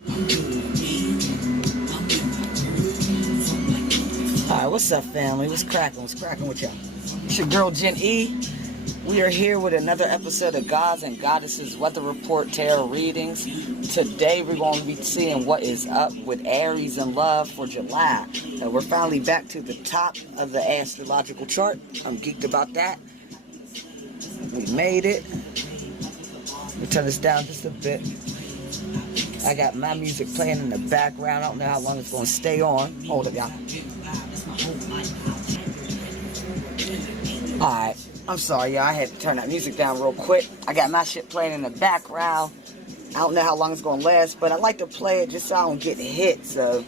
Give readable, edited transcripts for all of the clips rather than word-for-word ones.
Alright, what's up, family? What's cracking? What's cracking with y'all? It's your girl, Jen E. We are here with another episode of Gods and Goddesses Weather Report Tarot Readings. Today, we're going to be seeing what is up with Aries and love for July. We're finally back to the top of the astrological chart. I'm geeked about that. We made it. Let me turn this down just a bit. I got my music playing in the background. I don't know how long it's going to stay on. Hold up, y'all. Alright, I'm sorry, y'all. I had to turn that music down real quick. I got my shit playing in the background. I don't know how long it's going to last, but I like to play it just so I don't get hit. So,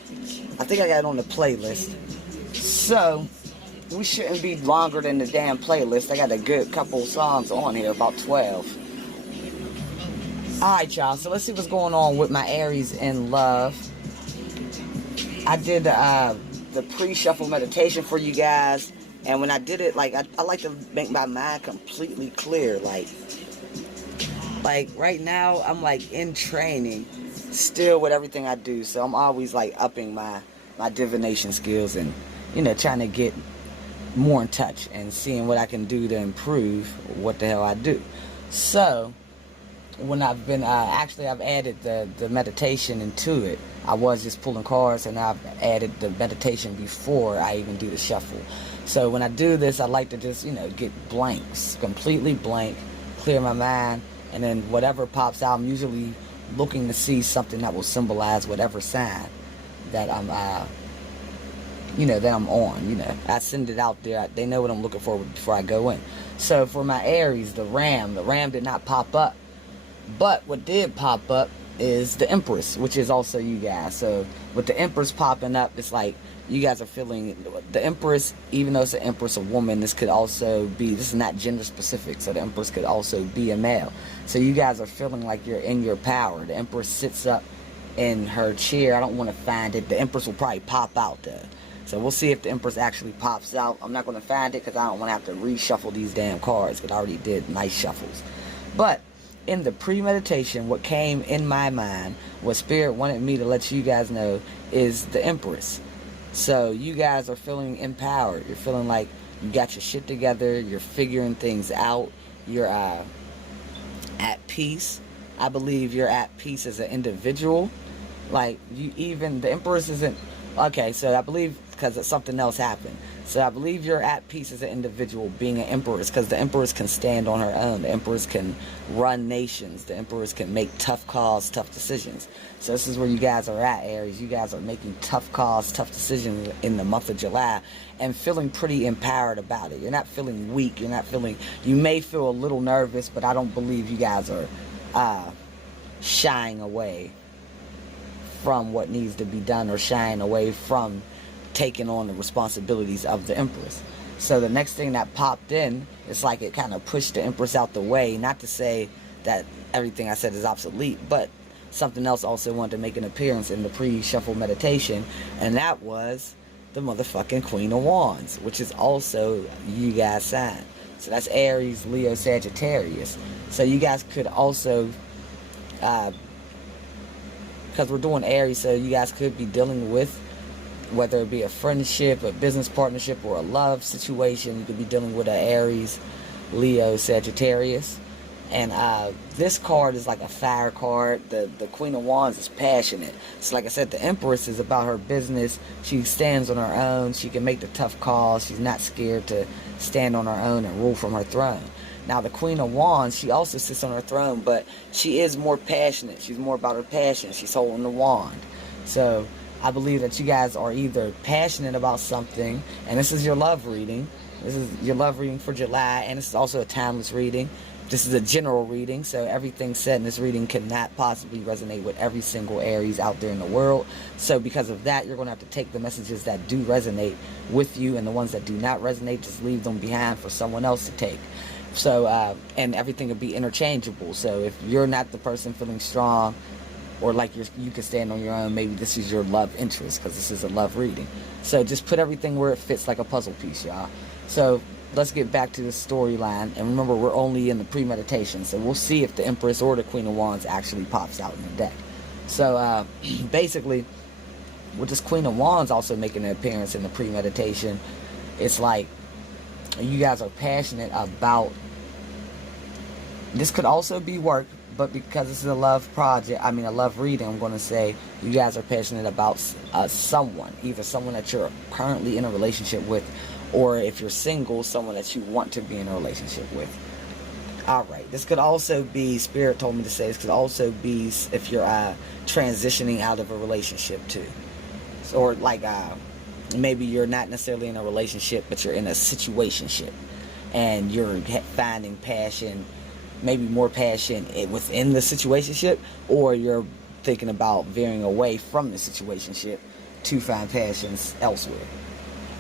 I think I got it on the playlist. So, we shouldn't be longer than the damn playlist. I got a good couple songs on here, about 12. Alright, y'all, so let's see what's going on with my Aries in love. I did the pre-shuffle meditation for you guys, and when I did it, like, I like to make my mind completely clear. Like right now, I'm like in training still with everything I do, so I'm always like upping my divination skills and, you know, trying to get more in touch and seeing what I can do to improve what the hell I do. So when I've been, actually I've added the meditation into it. I was just pulling cards, and I've added the meditation before I even do the shuffle. So when I do this, I like to just, you know, get blanks, completely blank, clear my mind, and then whatever pops out, I'm usually looking to see something that will symbolize whatever sign that I'm, you know, that I'm on. You know, I send it out there. They know what I'm looking for before I go in. So for my Aries, the ram did not pop up. But what did pop up is the Empress, which is also you guys. So with the Empress popping up, it's like you guys are feeling the Empress, even though it's an Empress, a woman, this could also be, this is not gender specific, so the Empress could also be a male. So you guys are feeling like you're in your power. The Empress sits up in her chair. I don't want to find it. The Empress will probably pop out though. So we'll see if the Empress actually pops out. I'm not going to find it because I don't want to have to reshuffle these damn cards, because I already did nice shuffles. But in the pre-meditation, what came in my mind, what Spirit wanted me to let you guys know, is the Empress. So you guys are feeling empowered. You're feeling like you got your shit together. You're figuring things out. You're at peace. I believe you're at peace as an individual. Like, you even, the Empress isn't, okay, so I believe, because something else happened. So I believe you're at peace as an individual being an Empress, because the Empress can stand on her own. The Empress can run nations. The Empress can make tough calls, tough decisions. So this is where you guys are at, Aries. You guys are making tough calls, tough decisions in the month of July, and feeling pretty empowered about it. You're not feeling weak. You're not feeling, you may feel a little nervous, but I don't believe you guys are shying away from what needs to be done, or shying away from taking on the responsibilities of the Empress. So the next thing that popped in, it's like it kind of pushed the Empress out the way. Not to say that everything I said is obsolete, but something else also wanted to make an appearance in the pre-shuffle meditation, and that was the motherfucking Queen of Wands, which is also you guys' sign. So that's Aries, Leo, Sagittarius. So you guys could also, because we're doing Aries, so you guys could be dealing with, whether it be a friendship, a business partnership, or a love situation. You could be dealing with an Aries, Leo, Sagittarius. And this card is like a fire card. The Queen of Wands is passionate. So like I said, the Empress is about her business. She stands on her own. She can make the tough calls. She's not scared to stand on her own and rule from her throne. Now the Queen of Wands, she also sits on her throne, but she is more passionate. She's more about her passion. She's holding the wand. So I believe that you guys are either passionate about something, and this is your love reading. This is your love reading for July, and this is also a timeless reading. This is a general reading, so everything said in this reading cannot possibly resonate with every single Aries out there in the world. So because of that, you're going to have to take the messages that do resonate with you, and the ones that do not resonate, just leave them behind for someone else to take. So, and everything will be interchangeable. So if you're not the person feeling strong, or like you can stand on your own, maybe this is your love interest, because this is a love reading. So just put everything where it fits, like a puzzle piece, y'all. So let's get back to the storyline. And remember, we're only in the premeditation, so we'll see if the Empress or the Queen of Wands actually pops out in the deck. So basically, with this Queen of Wands also making an appearance in the premeditation, it's like you guys are passionate about, this could also be work, but because this is a love project, I mean a love reading, I'm going to say you guys are passionate about someone, either someone that you're currently in a relationship with, or if you're single, someone that you want to be in a relationship with. Alright, this could also be, Spirit told me to say, this could also be if you're transitioning out of a relationship too. So, or like maybe you're not necessarily in a relationship, but you're in a situationship, and you're finding passion, maybe more passion within the situationship, or you're thinking about veering away from the situationship to find passions elsewhere.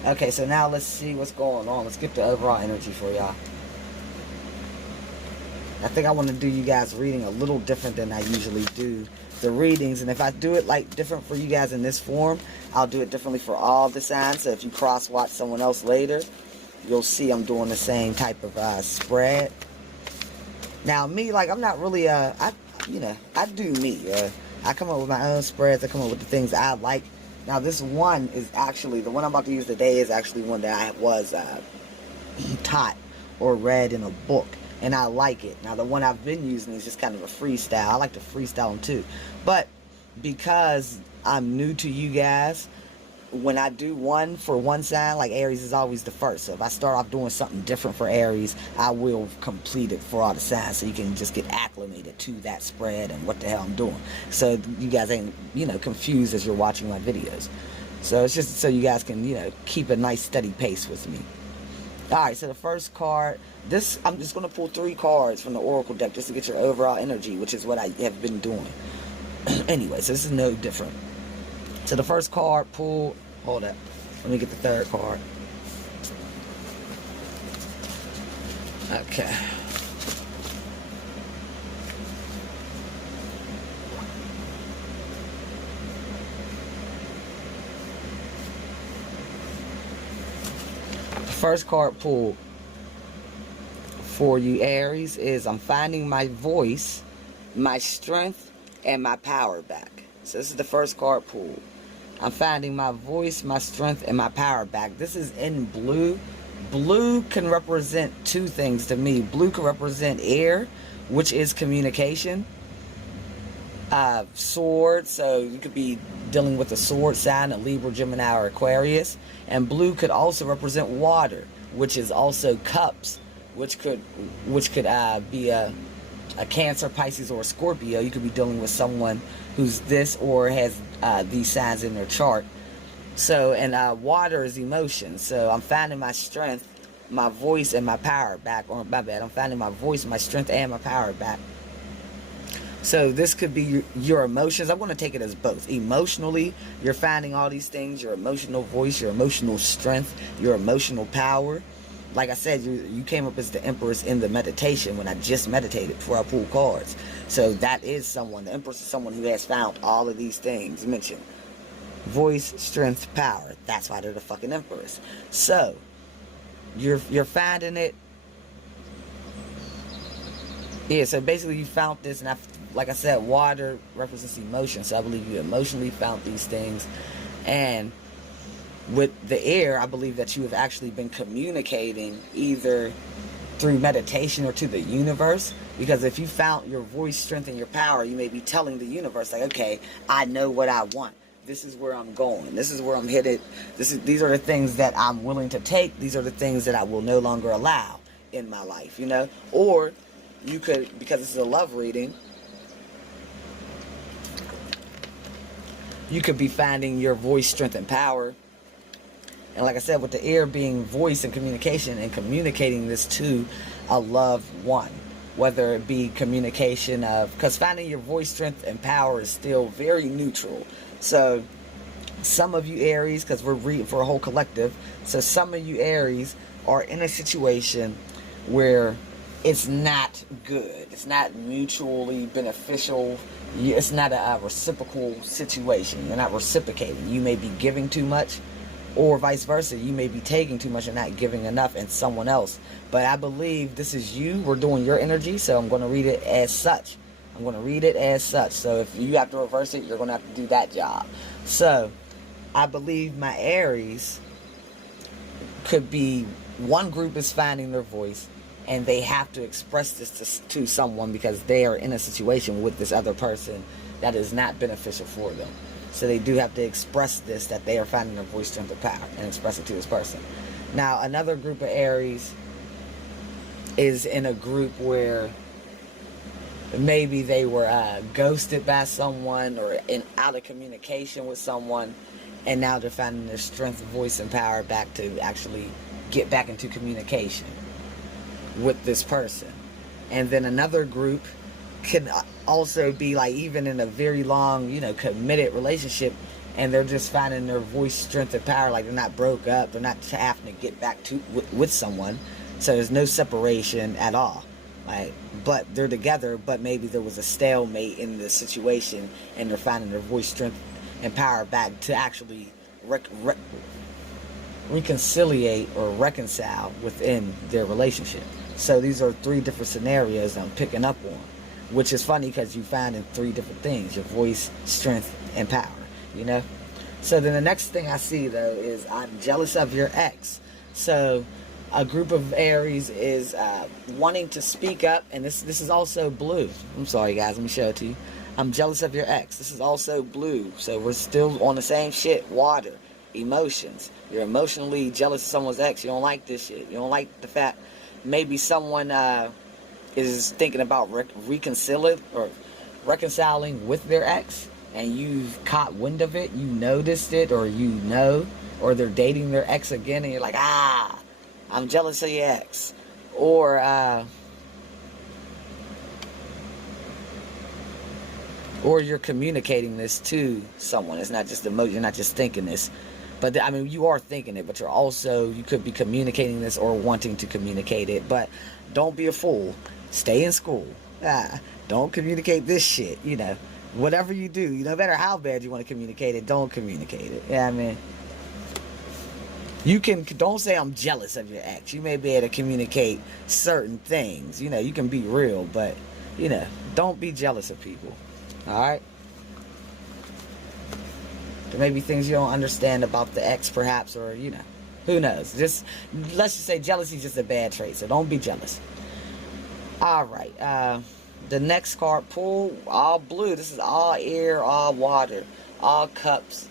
Okay, so now let's see what's going on. Let's get the overall energy for y'all. I think I want to do you guys reading a little different than I usually do the readings, and if I do it like different for you guys in this form, I'll do it differently for all the signs. So if you cross watch someone else later, you'll see I'm doing the same type of spread. Now me, like, I'm not really I do me. I come up with my own spreads. I come up with the things I like. Now this one is actually, the one I'm about to use today is actually one that I was taught or read in a book, and I like it. Now the one I've been using is just kind of a freestyle. I like to freestyle them too, but because I'm new to you guys, when I do one for one sign, like Aries is always the first. So if I start off doing something different for Aries, I will complete it for all the signs, so you can just get acclimated to that spread and what the hell I'm doing. So you guys ain't, confused as you're watching my videos. So it's just so you guys can, keep a nice steady pace with me. Alright, so the first card, I'm just going to pull 3 cards from the Oracle deck just to get your overall energy, which is what I have been doing. Anyway, so this is no different. So the first card pulled, hold up, let me get the third card. Okay. The first card pulled for you, Aries, is I'm finding my voice, my strength, and my power back. So this is the first card pulled. I'm finding my voice, my strength, and my power back. This is in blue. Blue can represent 2 things to me. Blue can represent air, which is communication. Sword, so you could be dealing with a sword sign, a Libra, Gemini, or Aquarius. And blue could also represent water, which is also cups, which could be a Cancer, Pisces, or a Scorpio. You could be dealing with someone who's this or has these signs in their chart. So, and water is emotion. So I'm finding my strength, my voice, and my power back. Or my bad, I'm finding my voice, my strength, and my power back. So this could be your emotions. I'm going to take it as both. Emotionally, you're finding all these things, your emotional voice, your emotional strength, your emotional power. Like I said, you came up as the Empress in the meditation when I just meditated before I pulled cards. So that is someone, the Empress is someone who has found all of these things mentioned. Voice, strength, power. That's why they're the fucking Empress. So, you're finding it. Yeah, so basically you found this, and like I said, water represents emotion. So I believe you emotionally found these things. And with the air, I believe that you have actually been communicating either through meditation or to the universe. Because if you found your voice, strength, and your power, you may be telling the universe, like, okay, I know what I want. This is where I'm going. This is where I'm headed. These are the things that I'm willing to take. These are the things that I will no longer allow in my life, Or you could, because this is a love reading, you could be finding your voice, strength, and power. And like I said, with the air being voice and communication, and communicating this to a loved one, whether it be communication of, because finding your voice, strength, and power is still very neutral. So some of you Aries, because we're reading for a whole collective, so some of you Aries are in a situation where it's not good. It's not mutually beneficial. It's not a reciprocal situation. You're not reciprocating. You may be giving too much, or vice versa. You may be taking too much and not giving enough in someone else. But I believe this is you. We're doing your energy, so I'm going to read it as such. I'm going to read it as such. So if you have to reverse it, you're going to have to do that job. So I believe my Aries could be, one group is finding their voice and they have to express this to someone because they are in a situation with this other person that is not beneficial for them. So they do have to express this, that they are finding their voice, strength, and power, and express it to this person. Now, another group of Aries is in a group where maybe they were ghosted by someone or out of communication with someone, and now they're finding their strength, voice, and power back to actually get back into communication with this person. And then another group can also be like even in a very long, committed relationship, and they're just finding their voice, strength, and power. Like they're not broke up, they're not having to get back to with someone, so there's no separation at all. Like, but they're together, but maybe there was a stalemate in the situation, and they're finding their voice, strength, and power back to actually reconciliate or reconcile within their relationship. So these are 3 different scenarios I'm picking up on, which is funny because you find in 3 different things: your voice, strength, and power. So then the next thing I see though is I'm jealous of your ex. So a group of Aries is wanting to speak up, and this is also blue. I'm sorry guys, let me show it to you. I'm jealous of your ex. This is also blue. So we're still on the same shit. Water, emotions. You're emotionally jealous of someone's ex. You don't like this shit. You don't like the fact maybe someone is thinking about reconciling with their ex, and you've caught wind of it, you noticed it, or or they're dating their ex again, and you're like, I'm jealous of your ex. Or you're communicating this to someone. It's not just emotion, you're not just thinking this. But you are thinking it, but you could be communicating this or wanting to communicate it. But don't be a fool. Stay in school. Don't communicate this shit, Whatever you do, no matter how bad you want to communicate it, don't communicate it. Don't say I'm jealous of your ex. You may be able to communicate certain things. You can be real, but, don't be jealous of people. Alright? There may be things you don't understand about the ex, perhaps, or, who knows. Let's just say jealousy is just a bad trait, so don't be jealous. Alright, the next card, pull all blue. This is all air, all water, all cups,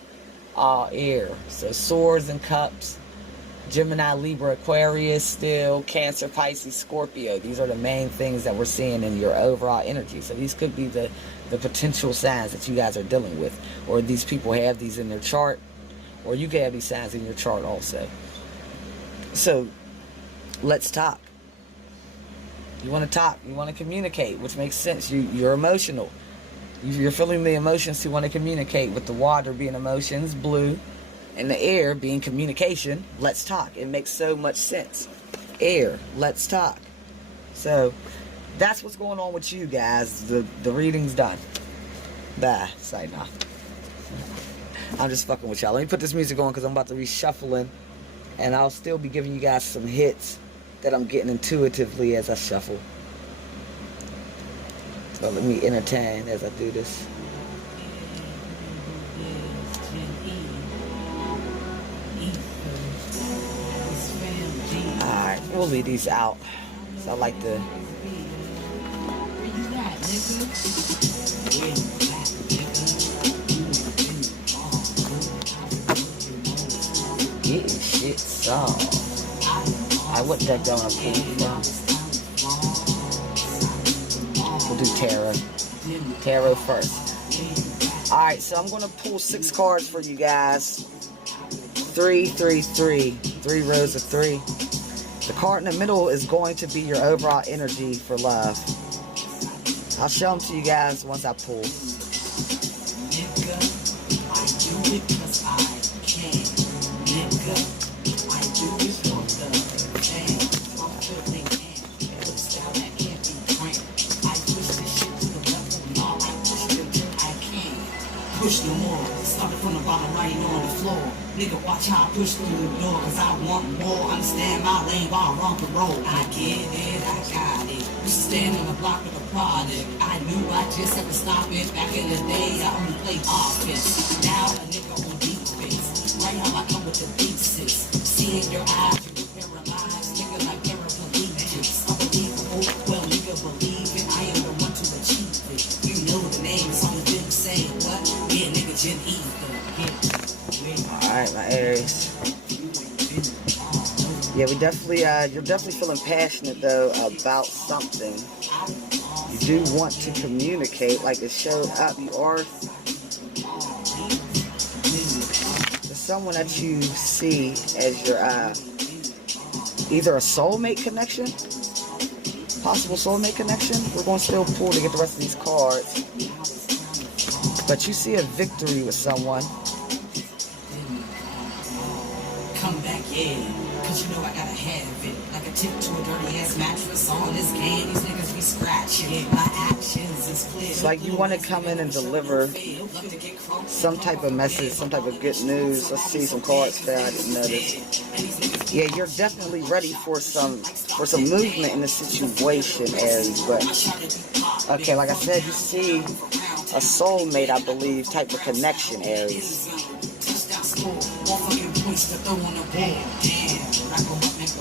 all air. So swords and cups, Gemini, Libra, Aquarius, still, Cancer, Pisces, Scorpio. These are the main things that we're seeing in your overall energy. So these could be the potential signs that you guys are dealing with. Or these people have these in their chart. Or you can have these signs in your chart also. So, let's talk. You want to talk. You want to communicate, which makes sense. You're emotional. You're feeling the emotions to want to communicate, with the water being emotions, blue, and the air being communication. Let's talk. It makes so much sense. Air, let's talk. So, that's what's going on with you guys. The reading's done. Bye. Sign off. I'm just fucking with y'all. Let me put this music on because I'm about to be shuffling. And I'll still be giving you guys some hits that I'm getting intuitively as I shuffle. So let me entertain as I do this. Alright, we'll leave these out. So I like to... Getting shit solved. Alright, what deck do I want to pull from? We'll do tarot. Tarot first. Alright, so I'm going to pull 6 cards for you guys. 3, 3, 3. 3 rows of 3. The card in the middle is going to be your overall energy for love. I'll show them to you guys once I pull. Push no more, started from the bottom, right on the floor. Nigga, watch how I push through the door, cause I want more. Understand my lane while I run the road. I get it, I got it. Stand on the block of the product. I knew I just had to stop it. Back in the day, I only played offense. Now a nigga on defense. Right how I come with the thesis. See in your eyes, you were paralyzed. Nigga like paraplegics. Unbelievable. Well, nigga believe it. I am the one to achieve it. You know the name. It's only been saying what? Yeah, nigga, Gen Ether. Alright, my Aries. Yeah, we definitely, you're definitely feeling passionate though about something. You do want to communicate, like it showed up. You are, there's someone that you see as your, either a soulmate connection, possible soulmate connection. We're going to still pull to get the rest of these cards. But you see a victory with someone. Come back in. Cause you know I gotta have it. Like a tip to a dirty ass mattress on this game. These niggas be scratching. My actions is clear. It's like you want to come in and deliver some type of message, some type of good news. Let's see some cards there. I didn't notice. Yeah, you're definitely ready for some movement in the situation, Aries. But okay, like I said, you see a soulmate, I believe, type of connection, Aries.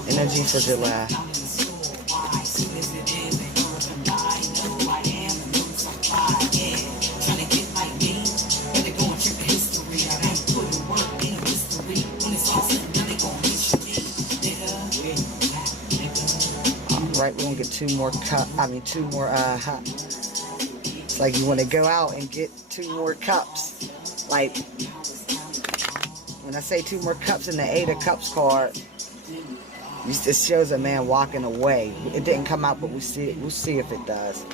Energy for July. Alright, we're gonna get two more it's like you want to go out and get 2 more cups. Like when I say 2 more cups in the 8 of Cups card, it shows a man walking away. It didn't come out, but we'll see if it does.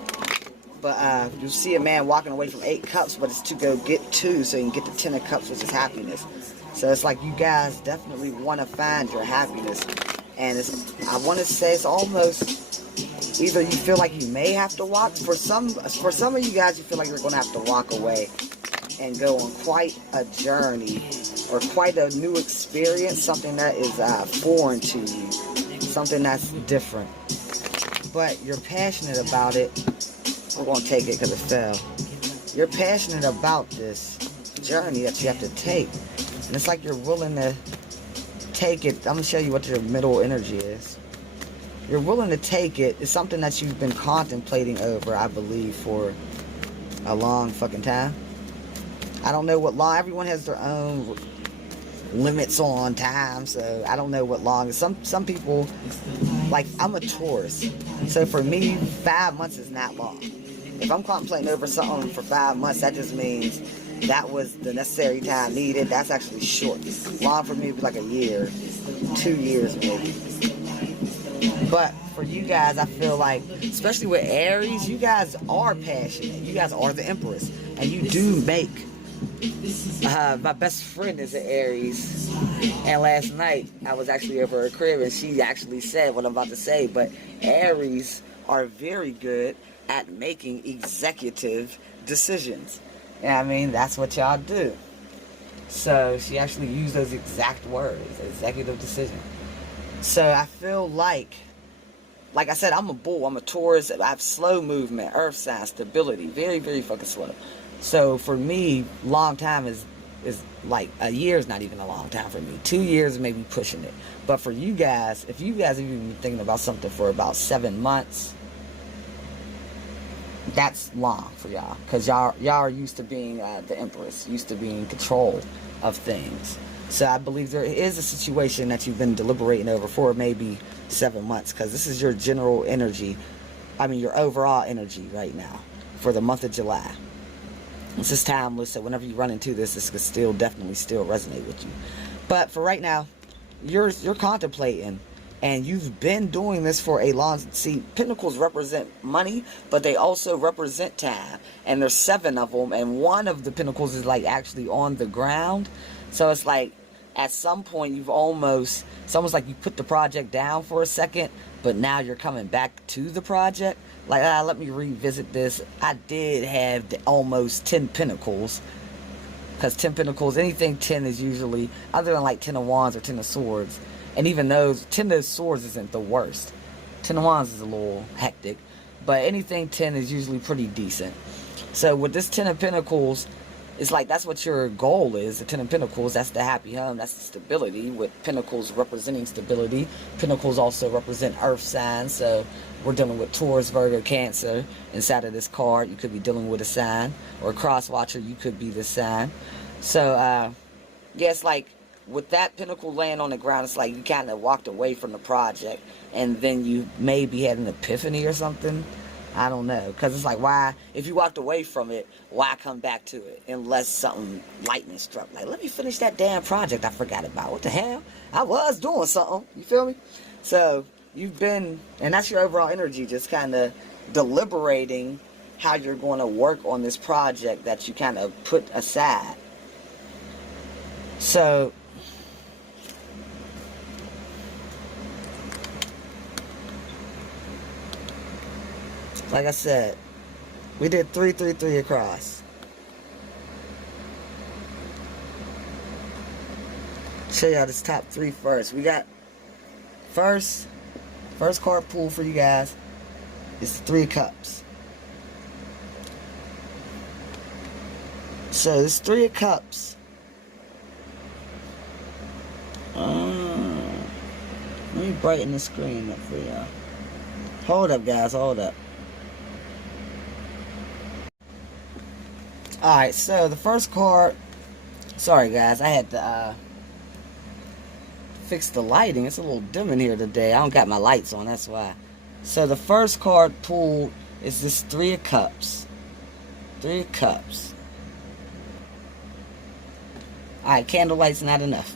But you'll see a man walking away from 8 cups, but it's to go get 2 so you can get the 10 of Cups, which is happiness. So it's like you guys definitely want to find your happiness. And I want to say it's almost either you feel like you may have to walk. For some of you guys, you feel like you're going to have to walk away and go on quite a journey or quite a new experience, something that is foreign to you, something that's different. But you're passionate about it. We're going to take it because it fell. You're passionate about this journey that you have to take. And it's like you're willing to take it. I'm going to show you what your middle energy is. You're willing to take it. It's something that you've been contemplating over, I believe, for a long fucking time. I don't know what long. Everyone has their own limits on time, so I don't know what long. Some people, like I'm a Taurus, so for me 5 months is not long. If I'm contemplating over something for 5 months, that just means that was the necessary time needed. That's actually short. Long for me would be like a year, 2 years maybe. But for you guys, I feel like, especially with Aries, you guys are passionate. You guys are the Empress, and you do make. My best friend is an Aries, and last night I was actually over her crib and she actually said what I'm about to say. But Aries are very good at making executive decisions, and I mean that's what y'all do. So she actually used those exact words, executive decision. So I feel like I said, I'm a bull, I'm a Taurus, I have slow movement, earth sign, stability, very, very fucking slow. So for me, long time is like a year is not even a long time for me. 2 years may be pushing it. But for you guys, if you guys have even been thinking about something for about 7 months, that's long for y'all. Because y'all are used to being the Empress, used to being in control of things. So I believe there is a situation that you've been deliberating over for maybe 7 months. Because this is your general energy. I mean your overall energy right now for the month of July. This is timeless, so whenever you run into this could still definitely resonate with you. But for right now, you're contemplating, and you've been doing this for a long. See, Pentacles represent money, but they also represent time. And there's 7 of them, and one of the Pentacles is like actually on the ground. So it's like at some point it's almost like you put the project down for a second, but now you're coming back to the project. Like, let me revisit this. I did have almost 10 Pentacles. Because 10 Pentacles, anything 10 is usually, other than like 10 of Wands or 10 of Swords. And even those, 10 of Swords isn't the worst. 10 of Wands is a little hectic. but anything 10 is usually pretty decent. So with this 10 of Pentacles, it's like that's what your goal is. The 10 of Pentacles, that's the happy home, that's the stability, with Pentacles representing stability. Pentacles also represent earth signs, so we're dealing with Taurus, Virgo, Cancer inside of this card. You could be dealing with a sign, or a cross watcher, you could be this sign. So yeah, it's like with that pentacle laying on the ground, it's like you kind of walked away from the project, and then you maybe had an epiphany or something. I don't know, because it's like, why, if you walked away from it, why come back to it unless something lightning struck? Like, let me finish that damn project I forgot about. What the hell? I was doing something. You feel me? So you've been, and that's your overall energy, just kind of deliberating how you're going to work on this project that you kind of put aside. So like I said, we did 3, 3, 3 across. Show y'all this top 3 first. We got first card pull for you guys is the 3 of Cups. So this 3 of Cups. Let me brighten the screen up for y'all. Hold up, guys. Hold up. Alright, so the first card, sorry guys, I had to fix the lighting. It's a little dim in here today. I don't got my lights on, that's why. So the first card pulled is this 3 of Cups. 3 of Cups. Alright, candlelight's not enough.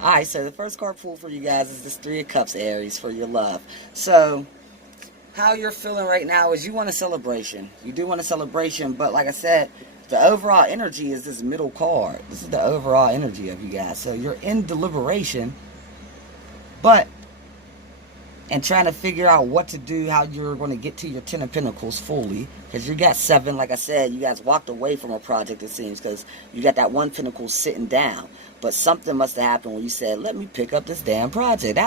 Alright, so the first card pulled for you guys is this 3 of Cups, Aries, for your love. So how you're feeling right now is you want a celebration. You do want a celebration, but like I said, the overall energy is this middle card. This is the overall energy of you guys. So you're in deliberation, and trying to figure out what to do, how you're going to get to your 10 of Pentacles fully. Because you got 7, like I said, you guys walked away from a project, it seems, because you got that 1 Pentacle sitting down. But something must have happened when you said, let me pick up this damn project.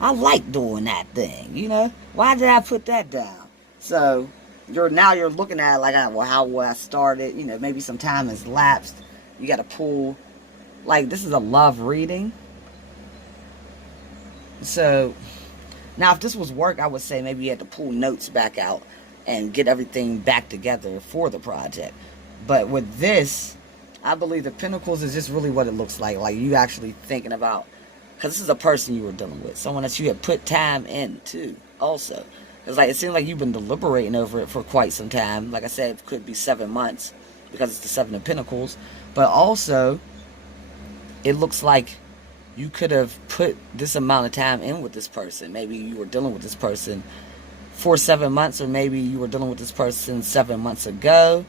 I like doing that thing, you know? Why did I put that down? So you're looking at it like, well, how will I start it? You know, maybe some time has lapsed. You got to pull. Like, this is a love reading. So now, if this was work, I would say maybe you had to pull notes back out and get everything back together for the project. But with this, I believe the Pentacles is just really what it looks like. Like, you actually thinking about, because this is a person you were dealing with. Someone that you had put time into also. It's like, it seems like you've been deliberating over it for quite some time. Like I said, it could be 7 months because it's the 7 of Pentacles. But also, it looks like you could have put this amount of time in with this person. Maybe you were dealing with this person for 7 months, or maybe you were dealing with this person 7 months ago.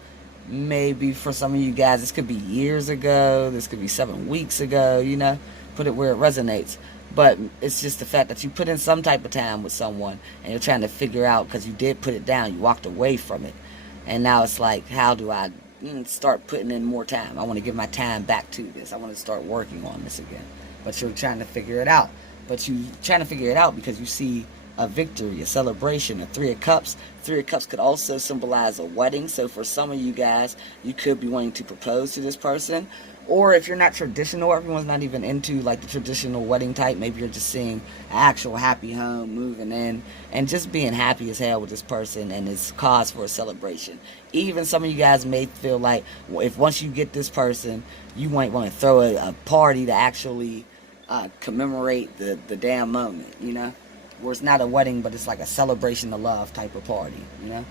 Maybe for some of you guys, this could be years ago. This could be 7 weeks ago, you know. Put it where it resonates. But it's just the fact that you put in some type of time with someone, and you're trying to figure out, because you did put it down, you walked away from it. And now it's like, how do I start putting in more time? I want to give my time back to this. I want to start working on this again. But you're trying to figure it out. But you're trying to figure it out because you see a victory, a celebration, a 3 of Cups. 3 of Cups could also symbolize a wedding. So for some of you guys, you could be wanting to propose to this person. Or if you're not traditional, everyone's not even into like the traditional wedding type. Maybe you're just seeing an actual happy home, moving in, and just being happy as hell with this person, and it's cause for a celebration. Even some of you guys may feel like, if once you get this person, you might want to throw a party to actually commemorate the damn moment, you know? Where it's not a wedding, but it's like a celebration of love type of party, you know?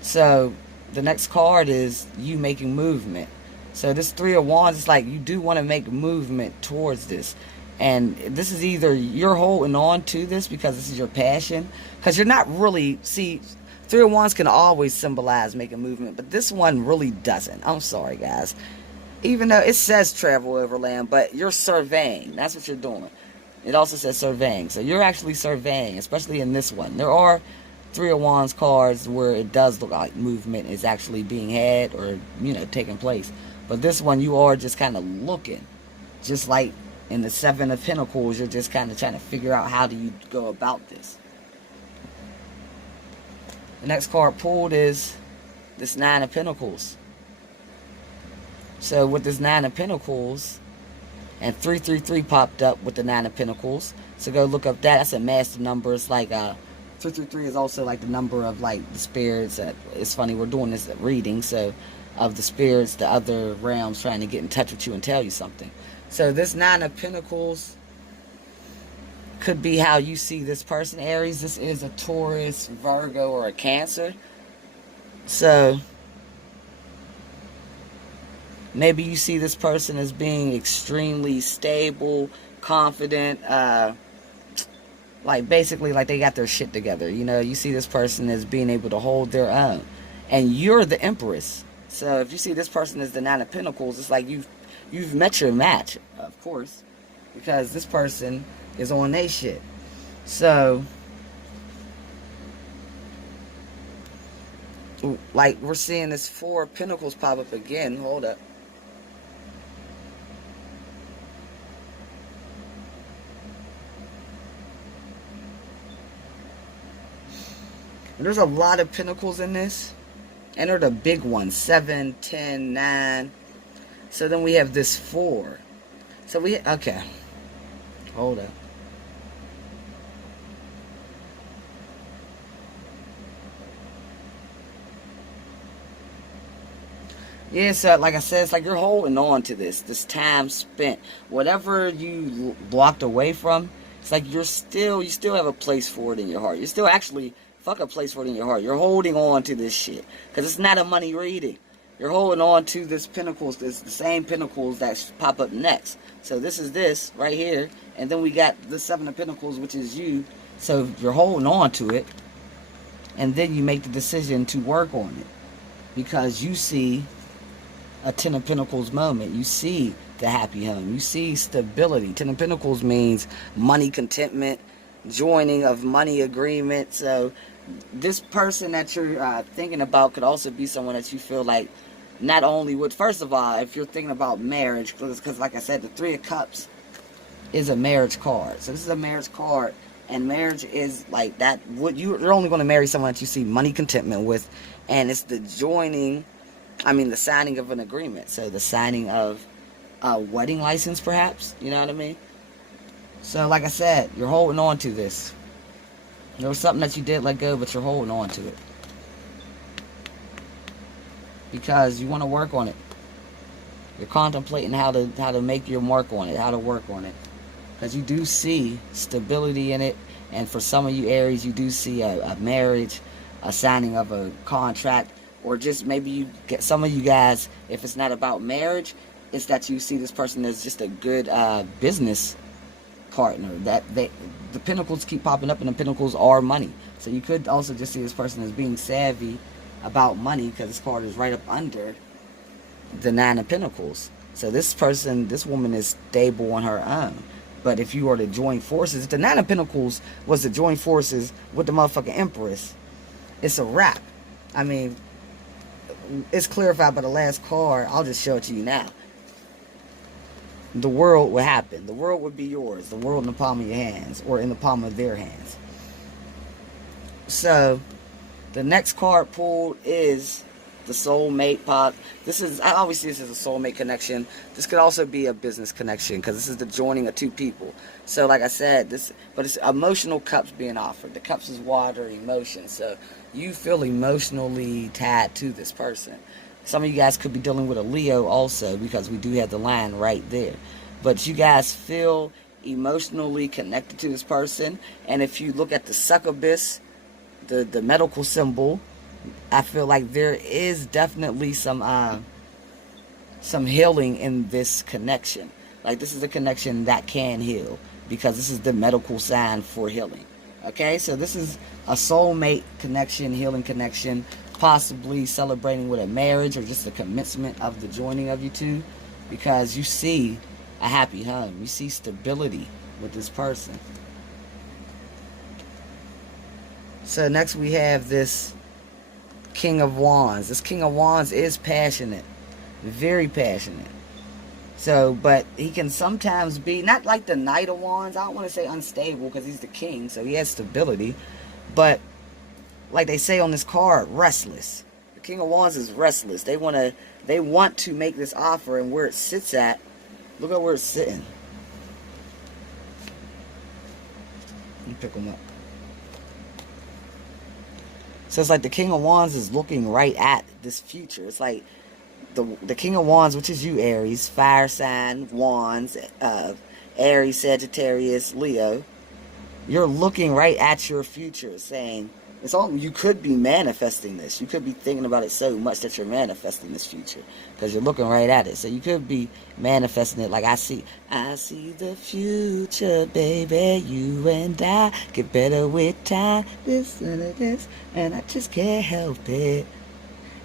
So the next card is you making movement. So this 3 of Wands is like, you do want to make movement towards this. And this is either you're holding on to this because this is your passion. Because you're not really, see, 3 of Wands can always symbolize making movement, but this one really doesn't. I'm sorry, guys. Even though it says travel overland, but you're surveying. That's what you're doing. It also says surveying. So you're actually surveying, especially in this one. There are 3 of Wands cards where it does look like movement is actually being had or, you know, taking place. But this one, you are just kind of looking. Just like in the 7 of Pentacles, you're just kind of trying to figure out how do you go about this. The next card pulled is this Nine of Pentacles. So with this Nine of Pentacles, and 333 popped up with the Nine of Pentacles. So go look up that. That's a master number. It's like 333 is also like the number of like the spirits. It's funny, we're doing this reading, so of the spirits, the other realms trying to get in touch with you and tell you something. So this Nine of Pentacles could be how you see this person, Aries. This is a Taurus, Virgo, or a Cancer. So maybe you see this person as being extremely stable, confident, like basically like they got their shit together. You know, you see this person as being able to hold their own. And you're the Empress. So if you see this person as the Nine of Pentacles, it's like you've met your match, of course, because this person is on their shit. So like we're seeing this Four of Pentacles pop up again. Hold up. And there's a lot of pentacles in this. And they're the big ones. 7, 10, 9. So then we have this 4. So okay. Hold up. Yeah, so like I said, it's like you're holding on to this time spent. Whatever you blocked away from, it's like you still have a place for it in your heart. You still actually fuck a place for it in your heart. You're holding on to this shit. Because it's not a money reading. You're holding on to this pentacles, the same pentacles that pop up next. So this is this right here. And then we got the Seven of Pentacles, which is you. So you're holding on to it. And then you make the decision to work on it. Because you see a Ten of Pentacles moment. You see the happy home. You see stability. Ten of Pentacles means money, contentment, joining of money agreement. So this person that you're thinking about could also be someone that you feel like not only would, first of all, if you're thinking about marriage, because like I said, the Three of Cups is a marriage card. So this is a marriage card, and marriage is like that. You're only going to marry someone that you see money, contentment with, and it's the joining, the signing of an agreement. So the signing of a wedding license, perhaps, you know what I mean? So like I said, you're holding on to this. There was something that you did let go, but you're holding on to it. Because you want to work on it. You're contemplating how to make your mark on it, how to work on it. Because you do see stability in it. And for some of you Aries, you do see a marriage, a signing of a contract. Or just maybe you get some of you guys, if it's not about marriage, it's that you see this person as just a good business partner. That the pentacles keep popping up, and the pentacles are money. So you could also just see this person as being savvy about money, because this card is right up under the Nine of Pentacles. So this person, this woman is stable on her own. But if you were to join forces, if the Nine of Pentacles was to join forces with the motherfucking Empress, it's a wrap. It's clarified by the last card. I'll just show it to you now. The world would happen. The world would be yours. The world in the palm of your hands, or in the palm of their hands. So the next card pulled is the soulmate pop. I always see this as a soulmate connection. This could also be a business connection, because this is the joining of two people. So like I said, but it's emotional cups being offered. The cups is water, emotion. So you feel emotionally tied to this person. Some of you guys could be dealing with a Leo also, because we do have the line right there. But you guys feel emotionally connected to this person. And if you look at the succubus, the medical symbol, I feel like there is definitely some healing in this connection. Like this is a connection that can heal, because this is the medical sign for healing. Okay, so this is a soulmate connection, healing connection, possibly celebrating with a marriage or just the commencement of the joining of you two, because you see a happy home. You see stability with this person. So next we have this King of Wands. This King of Wands is passionate, very passionate. So, but he can sometimes be, not like the Knight of Wands. I don't want to say unstable, because he's the king, so he has stability. But like they say on this card, restless. The King of Wands is restless. They want to make this offer, and where it sits at, look at where it's sitting. Let me pick them up. So it's like the King of Wands is looking right at this future. It's like the King of Wands, which is you, Aries, fire sign, Wands, Aries, Sagittarius, Leo. You're looking right at your future, saying, it's all, you could be manifesting this. You could be thinking about it so much that you're manifesting this future, because you're looking right at it. So you could be manifesting it like, I see the future, baby. You and I get better with time. This and this, and I just can't help it.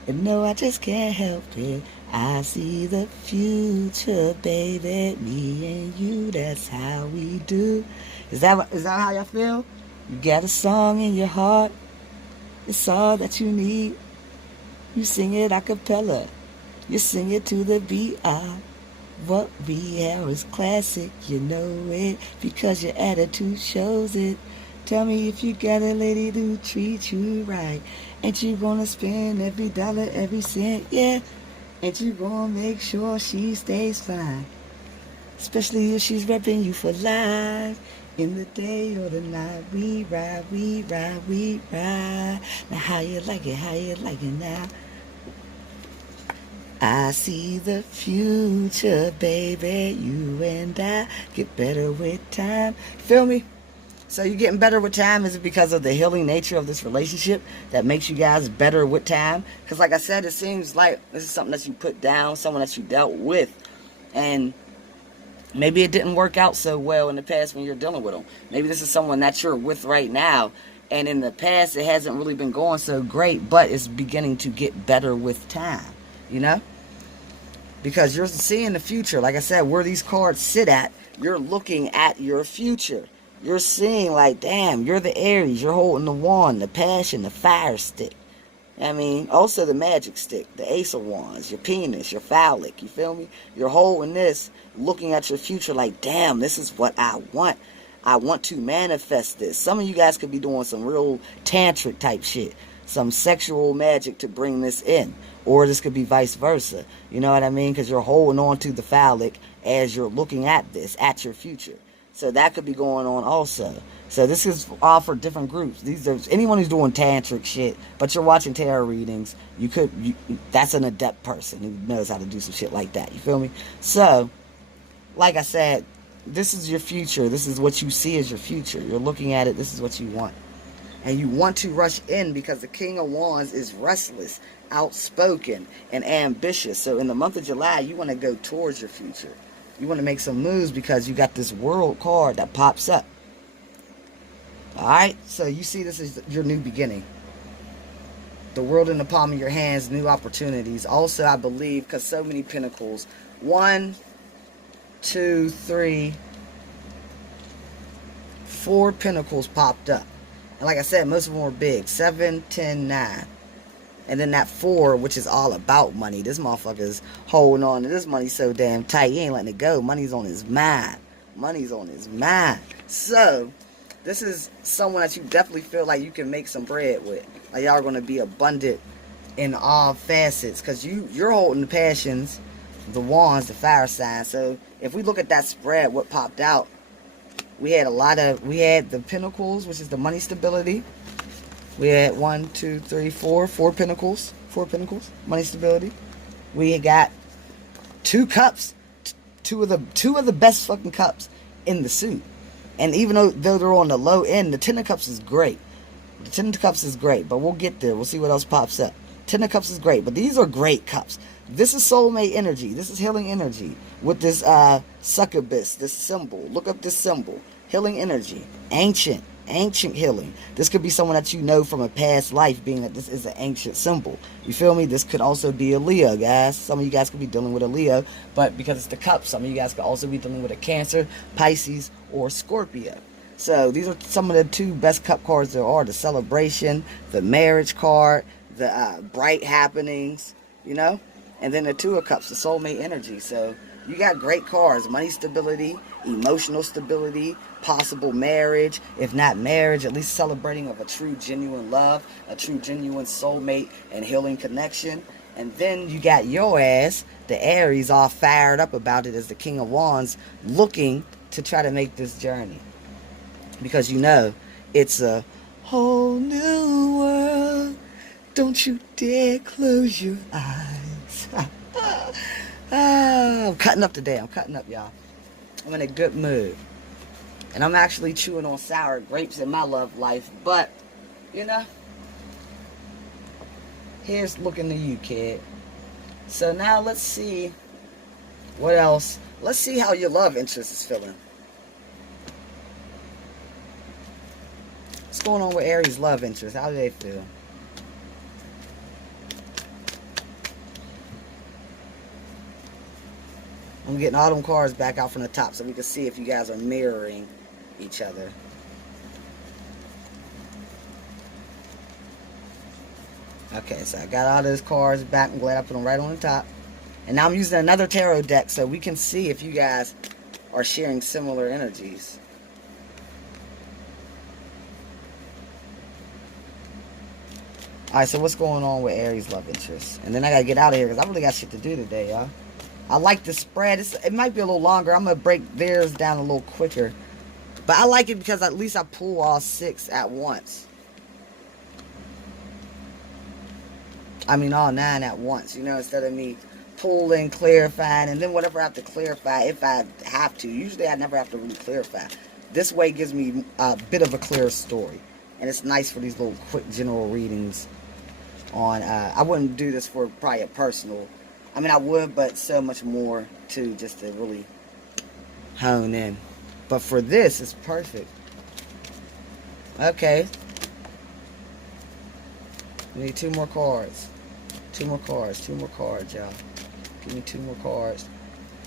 And no, I just can't help it. I see the future, baby. Me and you, that's how we do. Is that how y'all feel? You got a song in your heart. It's all that you need. You sing it a cappella. You sing it to the beat. What we have is classic. You know it because your attitude shows it. Tell me if you got a lady to treat you right. Ain't you gonna spend every dollar, every cent? Yeah. Ain't you gonna make sure she stays fine? Especially if she's repping you for life. In the day or the night, we ride, we ride, we ride. Now how you like it now? I see the future, baby. You and I get better with time. Feel me? So you're getting better with time. Is it because of the healing nature of this relationship that makes you guys better with time? Because like I said, it seems like this is something that you put down, someone that you dealt with. And maybe it didn't work out so well in the past when you're dealing with them. Maybe this is someone that you're with right now, and in the past it hasn't really been going so great, but it's beginning to get better with time, you know? Because you're seeing the future. Like I said, where these cards sit at, you're looking at your future. You're seeing like, damn, you're the Aries. You're holding the wand, the passion, the fire stick. I mean, also the magic stick, the Ace of Wands, your penis, your phallic, you feel me? You're holding this, looking at your future like, damn, this is what I want. I want to manifest this. Some of you guys could be doing some real tantric type shit, some sexual magic to bring this in. Or this could be vice versa. You know what I mean? Because you're holding on to the phallic as you're looking at this, at your future. So that could be going on also. So this is all for different groups. These are anyone who's doing tantric shit, but you're watching tarot readings. That's an adept person who knows how to do some shit like that. You feel me? So, like I said, this is your future. This is what you see as your future. You're looking at it. This is what you want. And you want to rush in because the King of Wands is restless, outspoken, and ambitious. So in the month of July, you want to go towards your future. You want to make some moves because you got this world card that pops up. Alright? So you see this is your new beginning. The world in the palm of your hands, new opportunities. Also, I believe, because so many pentacles. 1, 2, 3, 4 pentacles popped up. And like I said, most of them were big. 7, 10, 9. And then that 4, which is all about money. This motherfucker's holding on to this money so damn tight. He ain't letting it go. Money's on his mind. Money's on his mind. So, this is someone that you definitely feel like you can make some bread with. Like y'all are going to be abundant in all facets. Because you're holding the passions, the wands, the fire signs. So, if we look at that spread, what popped out, we had the pentacles, which is the money stability. We had 1, 2, 3, 4 pentacles. 4 pentacles, money stability. We got 2 cups, two of the best fucking cups in the suit. And even though they're on the low end, the 10 of cups is great. The 10 of cups is great, but we'll get there. We'll see what else pops up. 10 of cups is great, but these are great cups. This is soulmate energy. This is healing energy with this succubus, this symbol. Look up this symbol. Healing energy, ancient healing. This could be someone that you know from a past life, being that this is an ancient symbol. You feel me? This could also be a Leo, guys. Some of you guys could be dealing with a Leo, but because it's the cup, some of you guys could also be dealing with a Cancer, Pisces, or Scorpio. So these are some of the 2 best cup cards there are. The celebration, the marriage card, the bright happenings, you know? And then the 2 of cups, the soulmate energy. So You got great cards. Money stability, emotional stability, possible marriage. If not marriage, at least celebrating of a true, genuine love, a true, genuine soulmate and healing connection. And then you got your ass, the Aries, all fired up about it as the King of Wands, looking to try to make this journey. Because you know, it's a whole new world. Don't you dare close your eyes. I'm cutting up today. I'm cutting up, y'all. I'm in a good mood. And I'm actually chewing on sour grapes in my love life. But, you know, here's looking to you, kid. So now let's see what else. Let's see how your love interest is feeling. What's going on with Aries' love interest? How do they feel? I'm getting all them cards back out from the top so we can see if you guys are mirroring each other. Okay, so I got all those cards back. I'm glad I put them right on the top. And now I'm using another tarot deck so we can see if you guys are sharing similar energies. Alright, so what's going on with Aries' love interest? And then I gotta get out of here because I really got shit to do today, y'all. I like the spread. It might be a little longer. I'm going to break theirs down a little quicker. But I like it because at least I pull all 6 at once. I mean all 9 at once, you know, instead of me pulling, clarifying, and then whatever I have to clarify if I have to. Usually I never have to really clarify. This way gives me a bit of a clearer story. And it's nice for these little quick general readings on, I wouldn't do this for probably a personal. I mean, I would, but so much more, too, just to really hone in. But for this, it's perfect. Okay. We need 2 more cards. 2 more cards. 2 more cards, y'all. Give me 2 more cards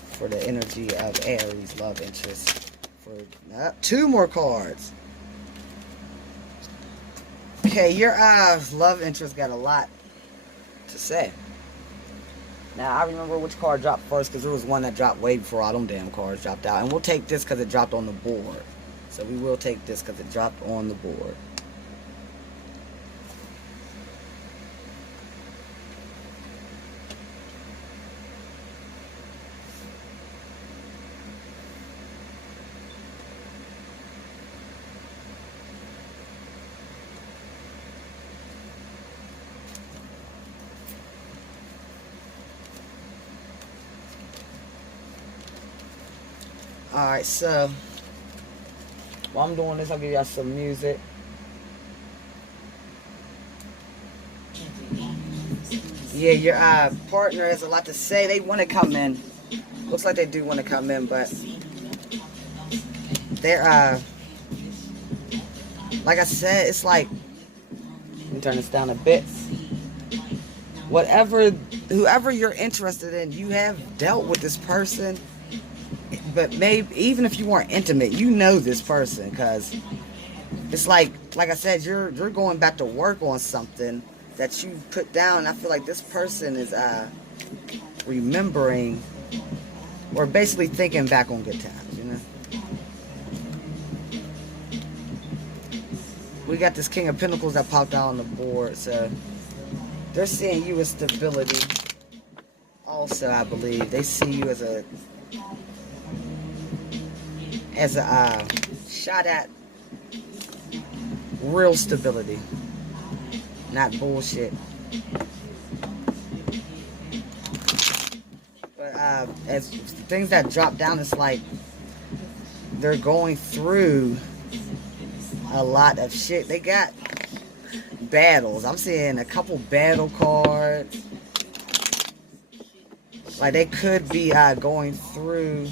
for the energy of Aries' love interest. For 2 more cards. Okay, your love interest got a lot to say. Now, I remember which card dropped first because there was one that dropped way before all them damn cards dropped out. And we'll take this because it dropped on the board. So we will take this because it dropped on the board. Alright, so while I'm doing this, I'll give y'all some music. Yeah, your partner has a lot to say. They want to come in. Looks like they do want to come in, but they're, like I said, it's like, let me turn this down a bit. Whoever you're interested in, you have dealt with this person. But maybe even if you weren't intimate, you know this person because it's like I said, you're going back to work on something that you put down. I feel like this person is remembering or basically thinking back on good times, you know. We got this King of Pentacles that popped out on the board, so they're seeing you as stability. Also, I believe they see you as a shot at real stability, not bullshit. But as the things that drop down, it's like they're going through a lot of shit. They got battles. I'm seeing a couple battle cards. Like they could be going through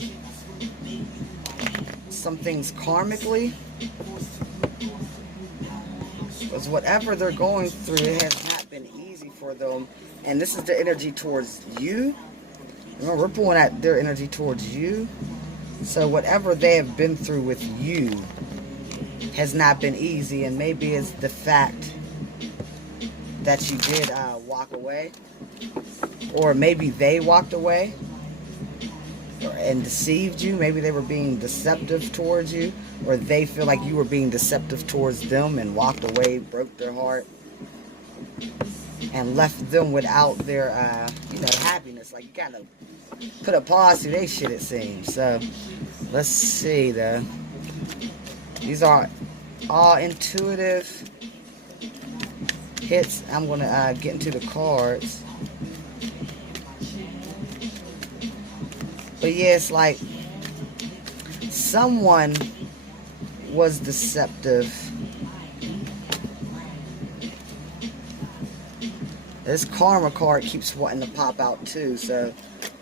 some things karmically, because whatever they're going through, it has not been easy for them. And this is the energy towards you. Remember, we're pulling at their energy towards you. So whatever they have been through with you has not been easy, and maybe it's the fact that you did walk away, or maybe they walked away. and deceived you. Maybe they were being deceptive towards you, or they feel like you were being deceptive towards them and walked away, broke their heart, and left them without their, happiness. Like, you kind of put a pause to their shit, it seems. So, let's see, though. These are all intuitive hits. I'm going to get into the cards. But yeah, it's like someone was deceptive. This karma card keeps wanting to pop out too. So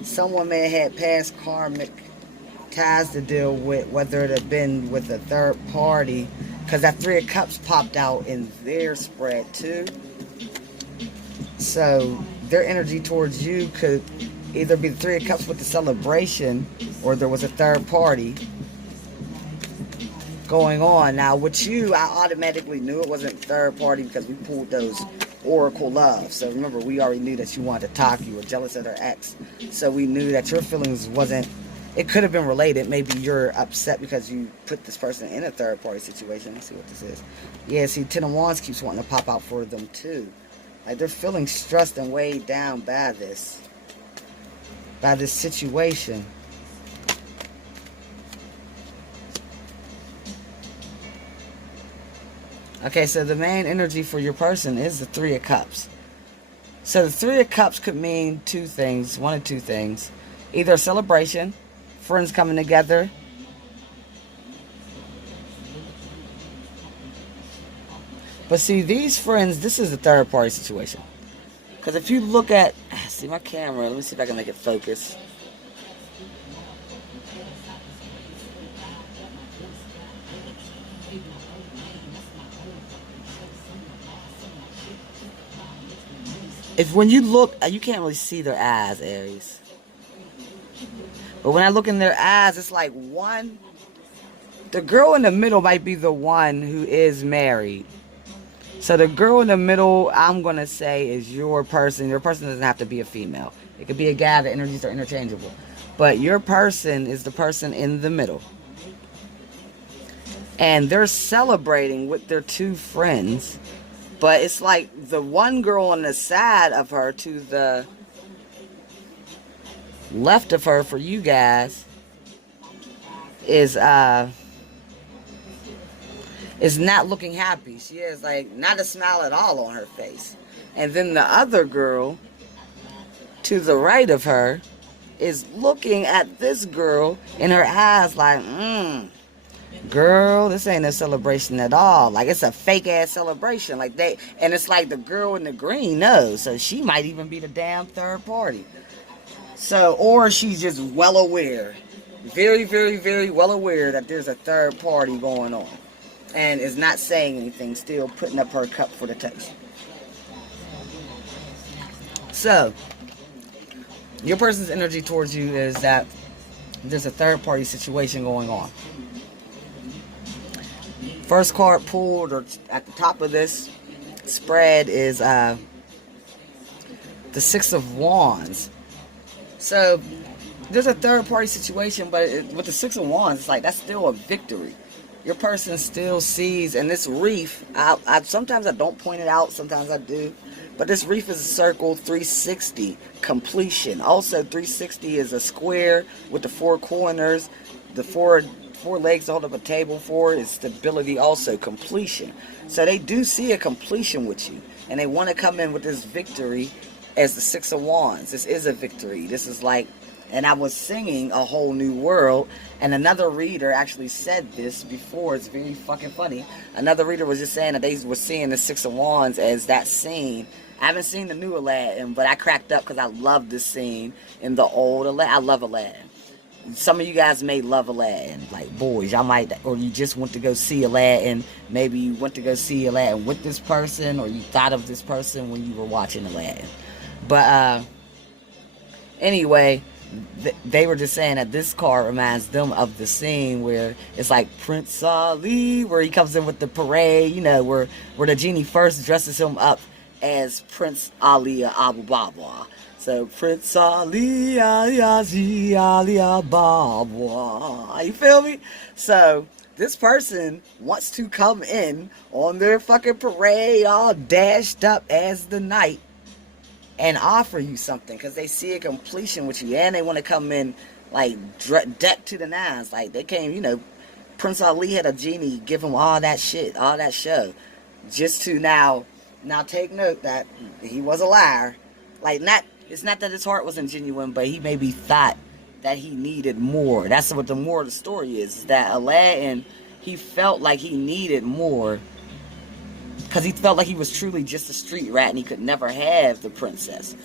someone may have had past karmic ties to deal with, whether it had been with a third party. Because that Three of Cups popped out in their spread too. So their energy towards you could either be the Three of Cups with the celebration, or there was a third party going on. Now with you, I automatically knew it wasn't third party because we pulled those Oracle love. So remember, we already knew that you wanted to talk, you were jealous of their ex. So we knew that your feelings wasn't, it could have been related. Maybe you're upset because you put this person in a third party situation. Let's see what this is. Yeah, see, Ten of Wands keeps wanting to pop out for them too. Like, they're feeling stressed and weighed down by this situation. Okay, so the main energy for your person is the Three of Cups. So the Three of Cups could mean two things, one of two things. Either a celebration, friends coming together, but see, these friends, this is a third party situation. Because if you look at, see my camera, let me see if I can make it focus. If when you look, you can't really see their eyes, Aries. But when I look in their eyes, it's like one, the girl in the middle might be the one who is married. So the girl in the middle, I'm going to say, is your person. Your person doesn't have to be a female. It could be a guy. The energies are interchangeable. But your person is the person in the middle. And they're celebrating with their two friends. But it's like the one girl on the side of her to the left of her for you guys is not looking happy. She has like not a smile at all on her face. And then the other girl to the right of her is looking at this girl in her eyes like, girl, this ain't a celebration at all. Like, it's a fake ass celebration. Like, and it's like the girl in the green knows. So she might even be the damn third party. So, or she's just well aware, very, very, very well aware that there's a third party going on. And is not saying anything, still putting up her cup for the taste. So, your person's energy towards you is that there's a third party situation going on. First card pulled, or at the top of this spread, is the Six of Wands. So, there's a third party situation, but with the Six of Wands, it's like that's still a victory. Your person still sees, and this reef, sometimes I don't point it out, sometimes I do, but this reef is a circle, 360, completion. Also, 360 is a square with the four corners, the four legs to hold up a table for is stability, also completion. So they do see a completion with you, and they want to come in with this victory as the Six of Wands. This is a victory. This is like, and I was singing A Whole New World, and another reader actually said this before. It's very fucking funny. Another reader was just saying that they were seeing the Six of Wands as that scene. I haven't seen the new Aladdin, but I cracked up because I love this scene in the old Aladdin. I love Aladdin. Some of you guys may love Aladdin, like boys, y'all might, or you just went to go see Aladdin. Maybe you went to go see Aladdin with this person, or you thought of this person when you were watching Aladdin. But anyway, they were just saying that this card reminds them of the scene where it's like Prince Ali, where he comes in with the parade, you know, where the genie first dresses him up as Prince Ali Abu Baba. So Prince Ali Ali Baba. You feel me? So this person wants to come in on their fucking parade all dashed up as the knight and offer you something because they see a completion with you, and they want to come in like decked to the nines. Like they came, Prince Ali had a genie give him all that shit, all that show, just to now take note that he was a liar. Like it's not that his heart wasn't genuine, but he maybe thought that he needed more. That's what the moral of the story is that Aladdin, he felt like he needed more because he felt like he was truly just a street rat and he could never have the princess.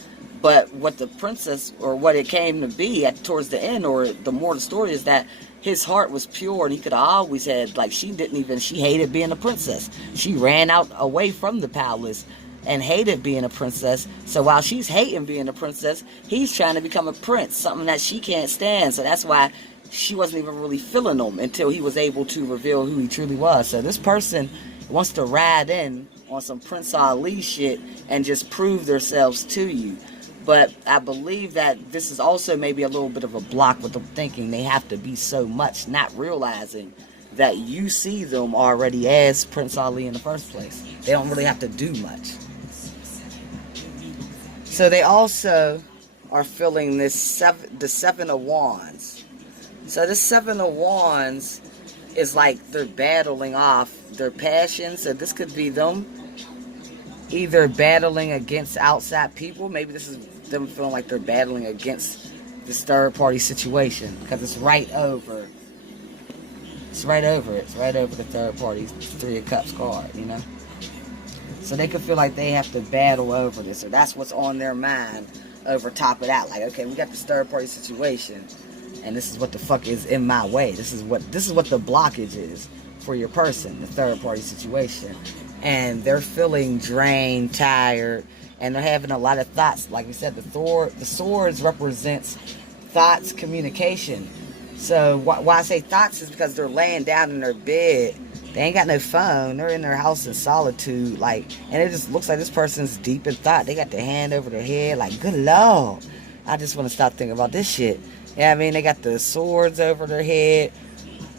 But what the princess, or what it came to be towards the end, or the more of the story, is that his heart was pure and he could have always had, like, she hated being a princess. She ran out away from the palace and hated being a princess. So while she's hating being a princess, he's trying to become a prince, something that she can't stand. So that's why she wasn't even really feeling him until he was able to reveal who he truly was. So this person wants to ride in on some Prince Ali shit and just prove themselves to you. But I believe that this is also maybe a little bit of a block with them thinking they have to be so much, not realizing that you see them already as Prince Ali in the first place. They don't really have to do much. So they also are feeling the Seven of Wands. So the Seven of Wands is like they're battling off their passions. So this could be them either battling against outside people. Maybe this is them feeling like they're battling against this third party situation because it's right over. It's right over the third party's Three of Cups card, So they could feel like they have to battle over this, or that's what's on their mind over top of that. Like, okay, we got this third party situation, and this is what the fuck is in my way. This is what the blockage is for your person, the third party situation. And they're feeling drained, tired, and they're having a lot of thoughts. Like we said, the swords represents thoughts, communication. So why I say thoughts is because they're laying down in their bed. They ain't got no phone. They're in their house in solitude, and it just looks like this person's deep in thought. They got their hand over their head, like, good Lord, I just want to stop thinking about this shit. They got the swords over their head,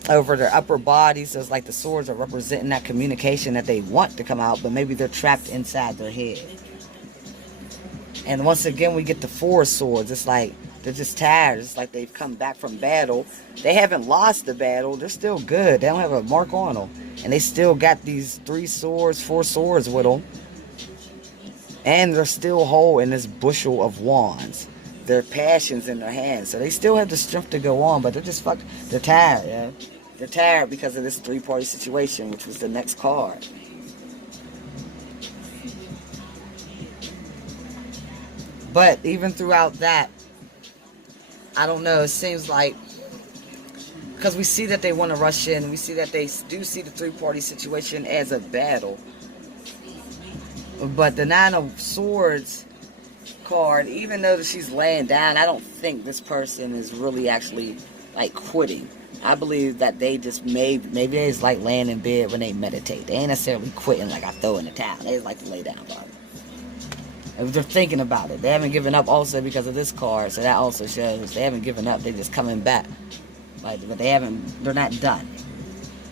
over their upper body, so it's like the swords are representing that communication that they want to come out, but maybe they're trapped inside their head. And once again, we get the Four of Swords. It's like they're just tired. It's like they've come back from battle. They haven't lost the battle. They're still good. They don't have a mark on them. And they still got these 3 swords, 4 swords with them. And they're still whole in this bushel of wands. Their passions in their hands. So they still have the strength to go on, but they're just they're tired, yeah. They're tired because of this 3-party situation, which was the next card. But even throughout that, I don't know, it seems like, because we see that they want to rush in, we see that they do see the 3-party situation as a battle. But the Nine of Swords card, even though she's laying down, I don't think this person is really actually like quitting. I believe that they just maybe they just like laying in bed when they meditate. They ain't necessarily quitting like I throw in the towel. They just like to lay down, bro. If they're thinking about it, they haven't given up also because of this card, so that also shows they haven't given up. They're just coming back, but they're not done.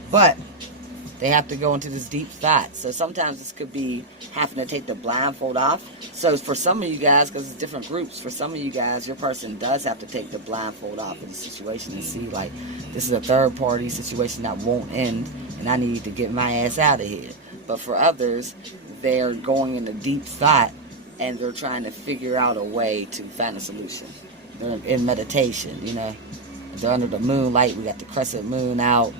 But they have to go into this deep thought. So sometimes this could be having to take the blindfold off. So for some of you guys, because it's different groups, for some of you guys, your person does have to take the blindfold off of the situation and see, like, this is a third party situation that won't end, and I need to get my ass out of here. But for others, they're going into deep thought, and they're trying to figure out a way to find a solution. They're in meditation, They're under the moonlight. We got the crescent moon out.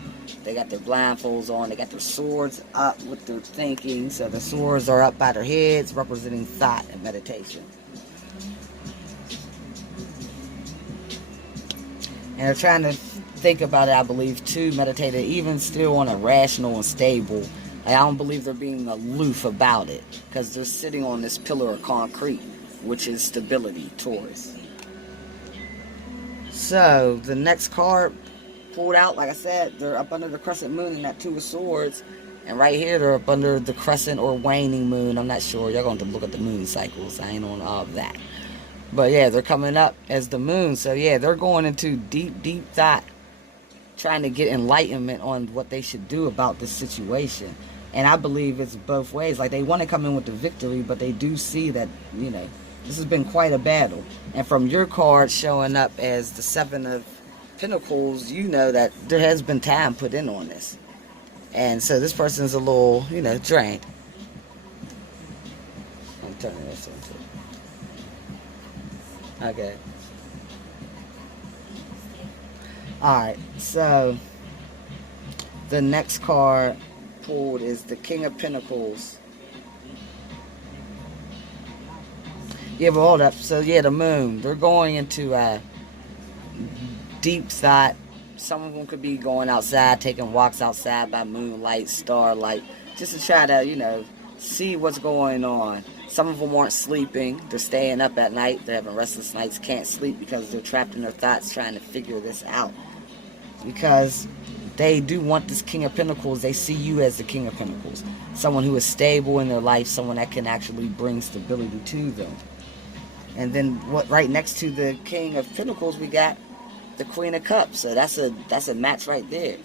They got their blindfolds on. They got their swords up with their thinking. So the swords are up by their heads, representing thought and meditation. And they're trying to think about it, I believe, too, meditated, even still on a rational and stable. I don't believe they're being aloof about it, because they're sitting on this pillar of concrete, which is stability, Taurus. So the next card pulled out, like I said, they're up under the crescent moon and that 2 of Swords, And right here, they're up under the crescent or waning moon. I'm not sure. Y'all going to look at the moon cycles. I ain't on all of that. But yeah, they're coming up as the moon. So yeah, they're going into deep, deep thought, trying to get enlightenment on what they should do about this situation. And I believe it's both ways. Like, they want to come in with the victory, but they do see that, you know, this has been quite a battle. And from your card showing up as the Seven of Pentacles, you know that there has been time put in on this. And so this person's a little, you know, drained. I'm turning this into. Okay. Alright, so the next card pulled is the King of Pentacles. Yeah, but hold up. So yeah, the moon. They're going into deep thought. Some of them could be going outside, taking walks outside by moonlight, starlight, just to try to, you know, see what's going on. Some of them aren't sleeping. They're staying up at night. They're having restless nights, can't sleep because they're trapped in their thoughts trying to figure this out. Because they do want this King of Pentacles. They see you as the King of Pentacles. Someone who is stable in their life, someone that can actually bring stability to them. And then what? Right next to the King of Pentacles, we got the Queen of Cups. So that's a match right there.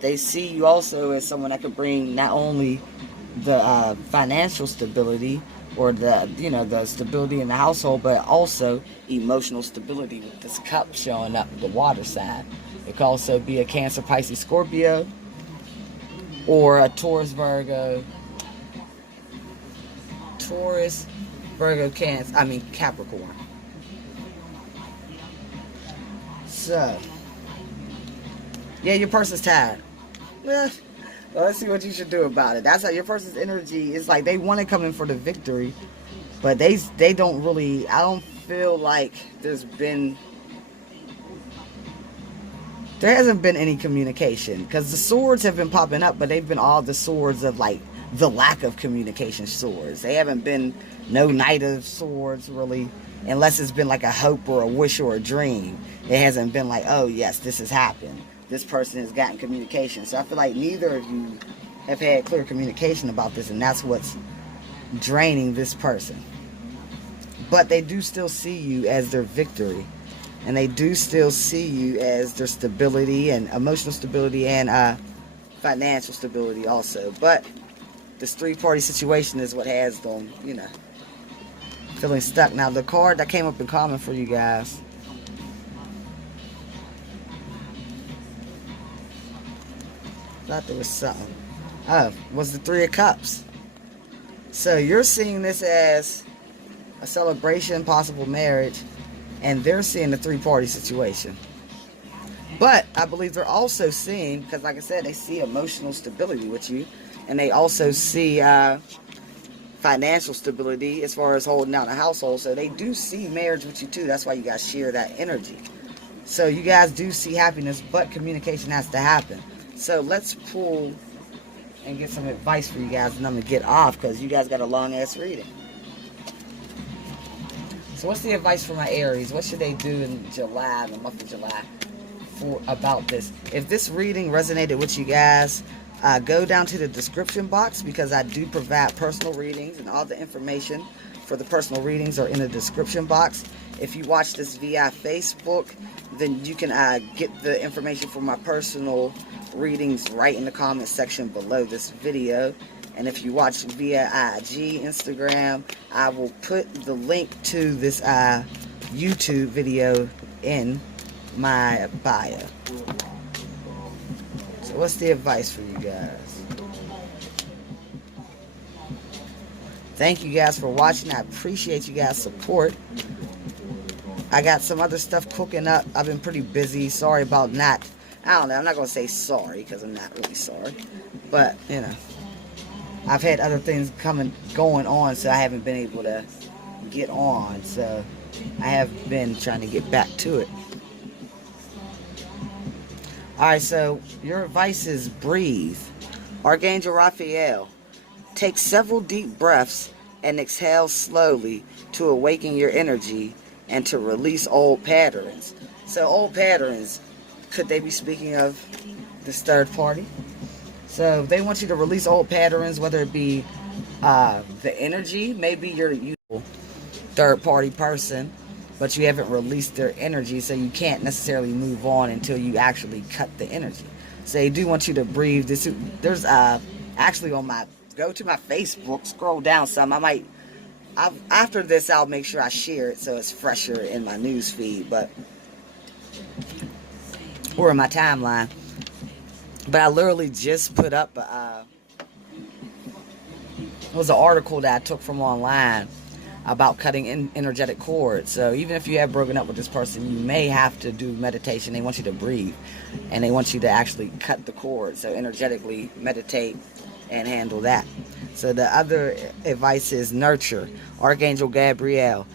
They see you also as someone that could bring not only the financial stability or the, you know, the stability in the household, but also emotional stability with this cup showing up, the water side. It could also be a Cancer, Pisces, Scorpio, or a Taurus, Virgo, Cancer, Capricorn. So, yeah, your person's tired. Well, let's see what you should do about it. That's how your person's energy is. Like, they want to come in for the victory, but they don't really. I don't feel like there hasn't been any communication, because the swords have been popping up, but they've been all the swords of, like, the lack of communication swords. They haven't been no Knight of Swords, really, unless it's been like a hope or a wish or a dream. It hasn't been like, oh yes, this has happened. This person has gotten communication. So I feel like neither of you have had clear communication about this, and that's what's draining this person. But they do still see you as their victory. And they do still see you as their stability and emotional stability and financial stability also. But this three-party situation is what has them, you know, feeling stuck. Now, the card that came up in common for you guys, thought there was something. Oh, was the Three of Cups. So you're seeing this as a celebration, possible marriage, and they're seeing the three-party situation. But I believe they're also seeing, because like I said, they see emotional stability with you, and they also see financial stability as far as holding down a household. So they do see marriage with you too. That's why you guys share that energy. So you guys do see happiness, but communication has to happen. So let's pull and get some advice for you guys, and I'm going to get off because you guys got a long-ass reading. So what's the advice for my Aries? What should they do in July, the month of July, about this? If this reading resonated with you guys, go down to the description box, because I do provide personal readings, and all the information for the personal readings are in the description box. If you watch this via Facebook, then you can get the information for my personal readings right in the comment section below this video. And if you watch via IG, Instagram, I will put the link to this YouTube video in my bio. So what's the advice for you guys? Thank you guys for watching. I appreciate you guys' support. I got some other stuff cooking up. I've been pretty busy. Sorry about not. I don't know. I'm not going to say sorry, because I'm not really sorry. But, you know, I've had other things going on, so I haven't been able to get on. So I have been trying to get back to it. Alright, so your advice is breathe. Archangel Raphael, take several deep breaths and exhale slowly to awaken your energy and to release old patterns. So old patterns, could they be speaking of this third party? So they want you to release old patterns, whether it be the energy, maybe you're a third party person, but you haven't released their energy, so you can't necessarily move on until you actually cut the energy. So they do want you to breathe. There's actually on my, go to my Facebook, scroll down some. After this, I'll make sure I share it so it's fresher in my news feed, or in my timeline. But I literally just put up it was an article that I took from online about cutting energetic cords. So even if you have broken up with this person, you may have to do meditation. They want you to breathe, and they want you to actually cut the cord. So energetically meditate and handle that. So the other advice is nurture. Archangel Gabriel.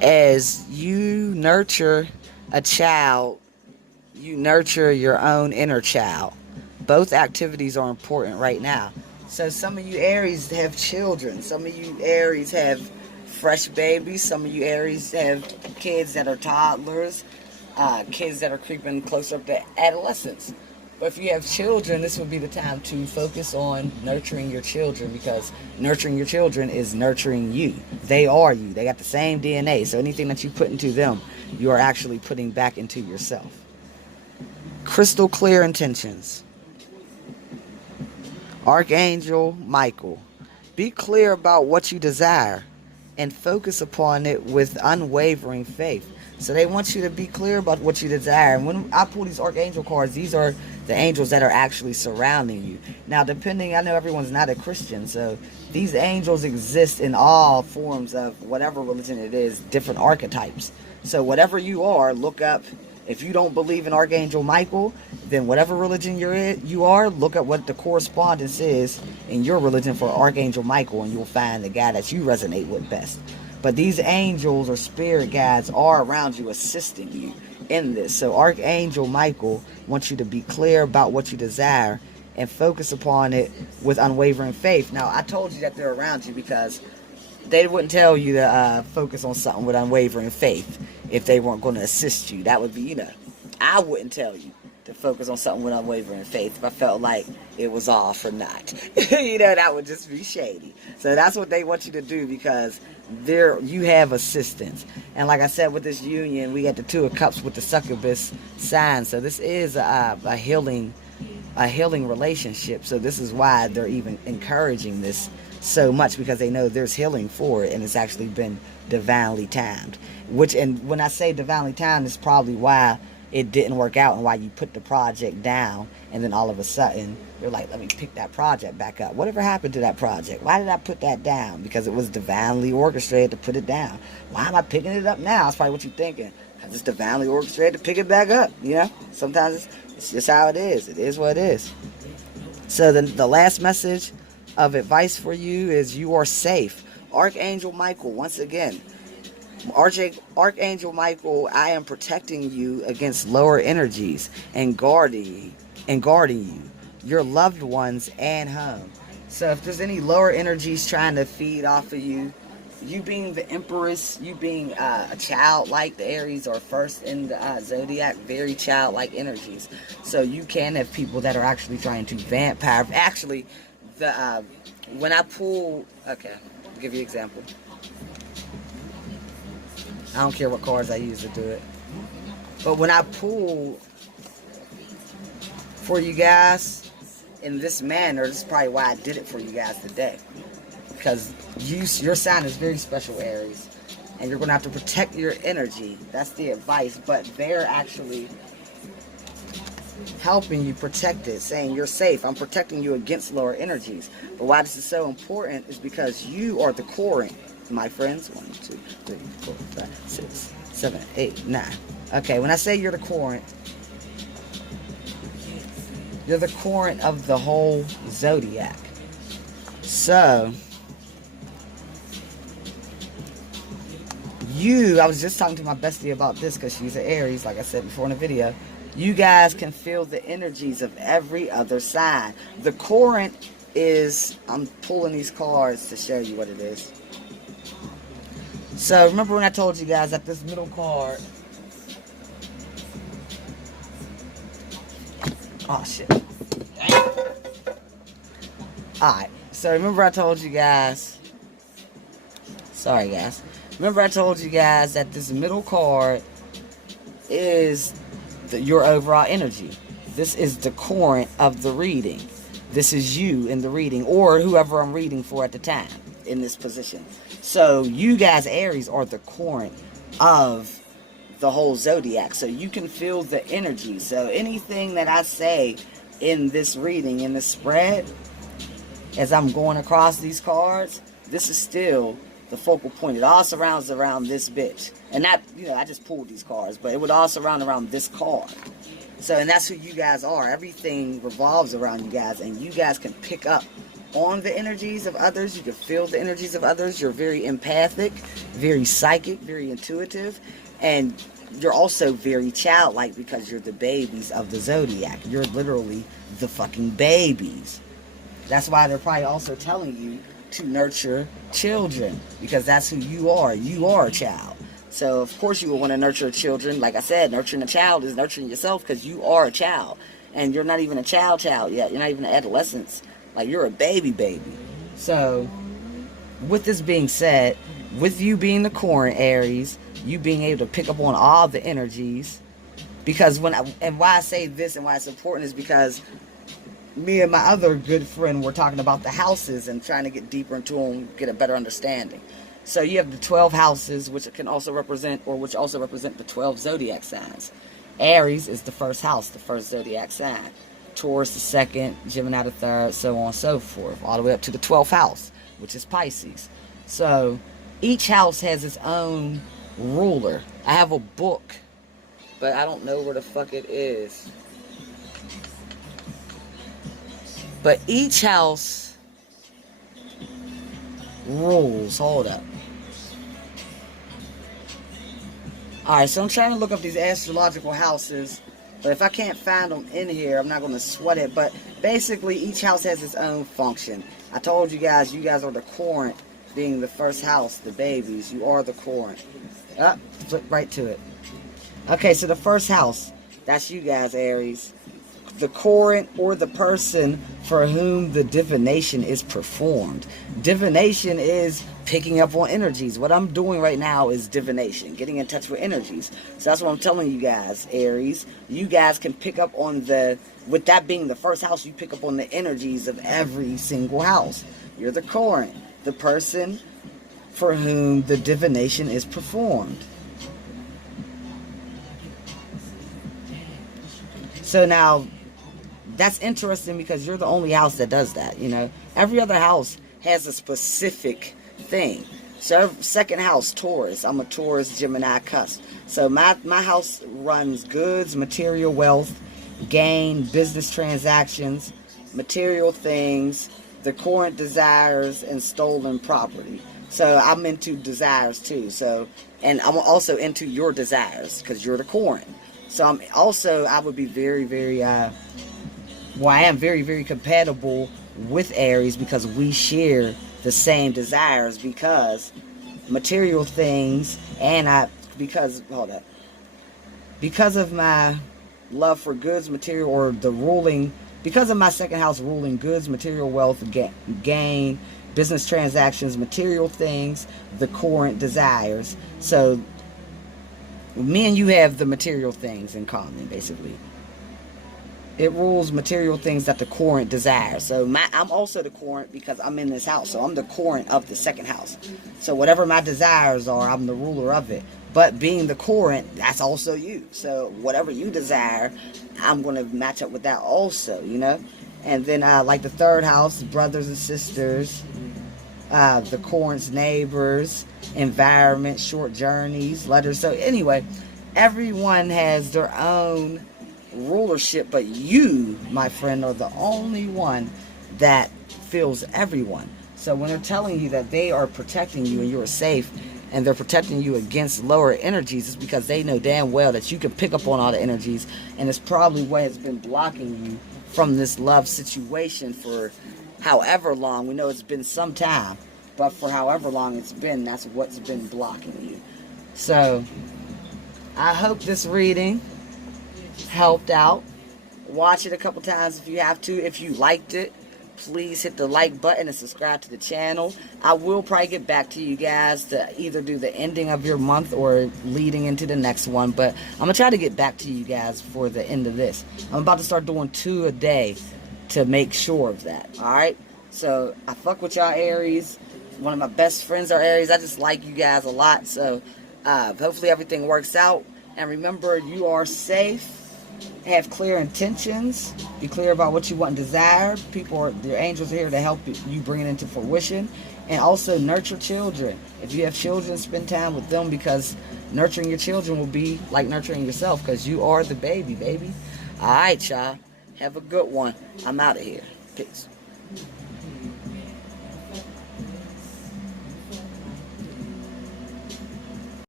As you nurture a child, you nurture your own inner child. Both activities are important right now. So some of you Aries have children. Some of you Aries have fresh babies. Some of you Aries have kids that are toddlers, kids that are creeping closer up to adolescence. But if you have children, this would be the time to focus on nurturing your children, because nurturing your children is nurturing you. They are you. They got the same DNA. So anything that you put into them, you are actually putting back into yourself. Crystal clear intentions. Archangel Michael, be clear about what you desire and focus upon it with unwavering faith. So they want you to be clear about what you desire. And when I pull these archangel cards, these are the angels that are actually surrounding you. Now, depending, I know everyone's not a Christian, so these angels exist in all forms of whatever religion it is, different archetypes. So whatever you are, look up. If you don't believe in Archangel Michael, then whatever religion you are, look at what the correspondence is in your religion for Archangel Michael, and you'll find the guy that you resonate with best. But these angels or spirit guides are around you, assisting you in this. So Archangel Michael wants you to be clear about what you desire and focus upon it with unwavering faith. Now, I told you that they're around you because they wouldn't tell you to focus on something with unwavering faith if they weren't going to assist you. That would be, I wouldn't tell you to focus on something with unwavering faith if I felt like it was all for naught. That would just be shady. So that's what they want you to do, because you have assistance. And like I said, with this union, we got the Two of Cups with the succubus sign. So this is a healing relationship. So this is why they're even encouraging this so much, because they know there's healing for it, and it's actually been divinely timed. And when I say divinely timed, it's probably why it didn't work out and why you put the project down, and then all of a sudden you're like, let me pick that project back up. Whatever happened to that project? Why did I put that down? Because it was divinely orchestrated to put it down. Why am I picking it up now? That's probably what you're thinking. Because it's divinely orchestrated to pick it back up. Sometimes it's just how it is. It is what it is. So the last message of advice for you is you are safe. Archangel Michael, once again, Archangel Michael, I am protecting you against lower energies and guarding you, your loved ones, and home. So if there's any lower energies trying to feed off of you, you being the Empress, you being a childlike, the Aries are first in the zodiac, very childlike energies. So you can have people that are actually trying to vampire. Actually, when I pull, okay, I'll give you an example. I don't care what cards I use to do it. But when I pull for you guys in this manner, this is probably why I did it for you guys today. Because your sign is very special, Aries. And you're going to have to protect your energy. That's the advice. But they're actually helping you protect it, saying you're safe. I'm protecting you against lower energies. But why this is so important is because you are the coring, my friends. 1, 2, 3, 4, 5, 6, 7, 8, 9. Okay, when I say you're the coring, you're the coring of the whole zodiac. So I was just talking to my bestie about this because she's an Aries, like I said before in the video. You guys can feel the energies of every other sign. The coring is, I'm pulling these cards to show you what it is. So remember when I told you guys that this middle card Oh, shit. Damn. Alright, so remember I told you guys... Sorry, guys. Remember I told you guys that this middle card is your overall energy. This is the current of the reading. This is you in the reading, or whoever I'm reading for at the time in this position. So you guys, Aries, are the current of the whole zodiac. So you can feel the energy. So anything that I say in this reading, in this spread, as I'm going across these cards, this is still the focal point. It all surrounds around this bitch. And not, you know, I just pulled these cards, but it would all surround around this card. So, and that's who you guys are. Everything revolves around you guys, and you guys can pick up on the energies of others. You can feel the energies of others. You're very empathic, very psychic, very intuitive, and you're also very childlike because you're the babies of the zodiac. You're literally the fucking babies. That's why they're probably also telling you to nurture children, because that's who you are. You are a child. So, of course, you will want to nurture children. Like I said, nurturing a child is nurturing yourself, because you are a child. And you're not even a child yet. You're not even an adolescent. Like, you're a baby. So, with this being said, with you being the current Aries, you being able to pick up on all the energies, because and why I say this and why it's important is because me and my other good friend were talking about the houses and trying to get deeper into them, get a better understanding. So you have the 12 houses, which can also represent, or which also represent the 12 zodiac signs. Aries is the first house, the first zodiac sign. Taurus the second, Gemini the third, so on and so forth, all the way up to the 12th house, which is Pisces. So each house has its own ruler. I have a book, but I don't know where the fuck it is. But each house rules. Hold up. Alright, so I'm trying to look up these astrological houses. But if I can't find them in here, I'm not going to sweat it. But basically, each house has its own function. I told you guys are the current, being the first house, the babies. You are the current. Flip right to it. Okay, so the first house, that's you guys, Aries. The current, or the person for whom the divination is performed. Divination is picking up on energies. What I'm doing right now is divination, getting in touch with energies. So that's what I'm telling you guys, Aries. You guys can pick up on with that being the first house, you pick up on the energies of every single house. You're the current, the person for whom the divination is performed. So now, that's interesting because you're the only house that does that, you know. Every other house has a specific thing. So, second house, Taurus. I'm a Taurus, Gemini, cusp. So, my house runs goods, material wealth, gain, business transactions, material things, the current desires, and stolen property. So, I'm into desires too. So, and I'm also into your desires because you're the current. So, I would be very, very, I am very, very compatible with Aries because we share the same desires, because material things and because of my love for goods, material, or because of my second house ruling goods, material, wealth, gain, business transactions, material things, the current desires. So me and you have the material things in common, basically. It rules material things that the current desires. So I'm also the current because I'm in this house. So I'm the current of the second house. So whatever my desires are, I'm the ruler of it. But being the current, that's also you. So whatever you desire, I'm going to match up with that also, you know. And then like the third house, brothers and sisters, the current's neighbors, environment, short journeys, letters. So anyway, everyone has their own rulership, but you, my friend, are the only one that fills everyone. So when they're telling you that they are protecting you and you're safe, and they're protecting you against lower energies, it's because they know damn well that you can pick up on all the energies, and it's probably what has been blocking you from this love situation for however long. We know it's been some time, but for however long it's been, that's what's been blocking you. So I hope this reading helped out. Watch it a couple times if you have to. If you liked it, please hit the like button and subscribe to the channel. I will probably get back to you guys to either do the ending of your month or leading into the next one. But I'm going to try to get back to you guys for the end of this. I'm about to start doing 2 a day to make sure of that. Alright? So, I fuck with y'all Aries. One of my best friends are Aries. I just like you guys a lot. So, hopefully everything works out. And remember, you are safe. Have clear intentions. Be clear about what you want and desire. Your angels are here to help you bring it into fruition. And also nurture children. If you have children, spend time with them, because nurturing your children will be like nurturing yourself, because you are the baby. Alright, y'all. Have a good one. I'm out of here. Peace.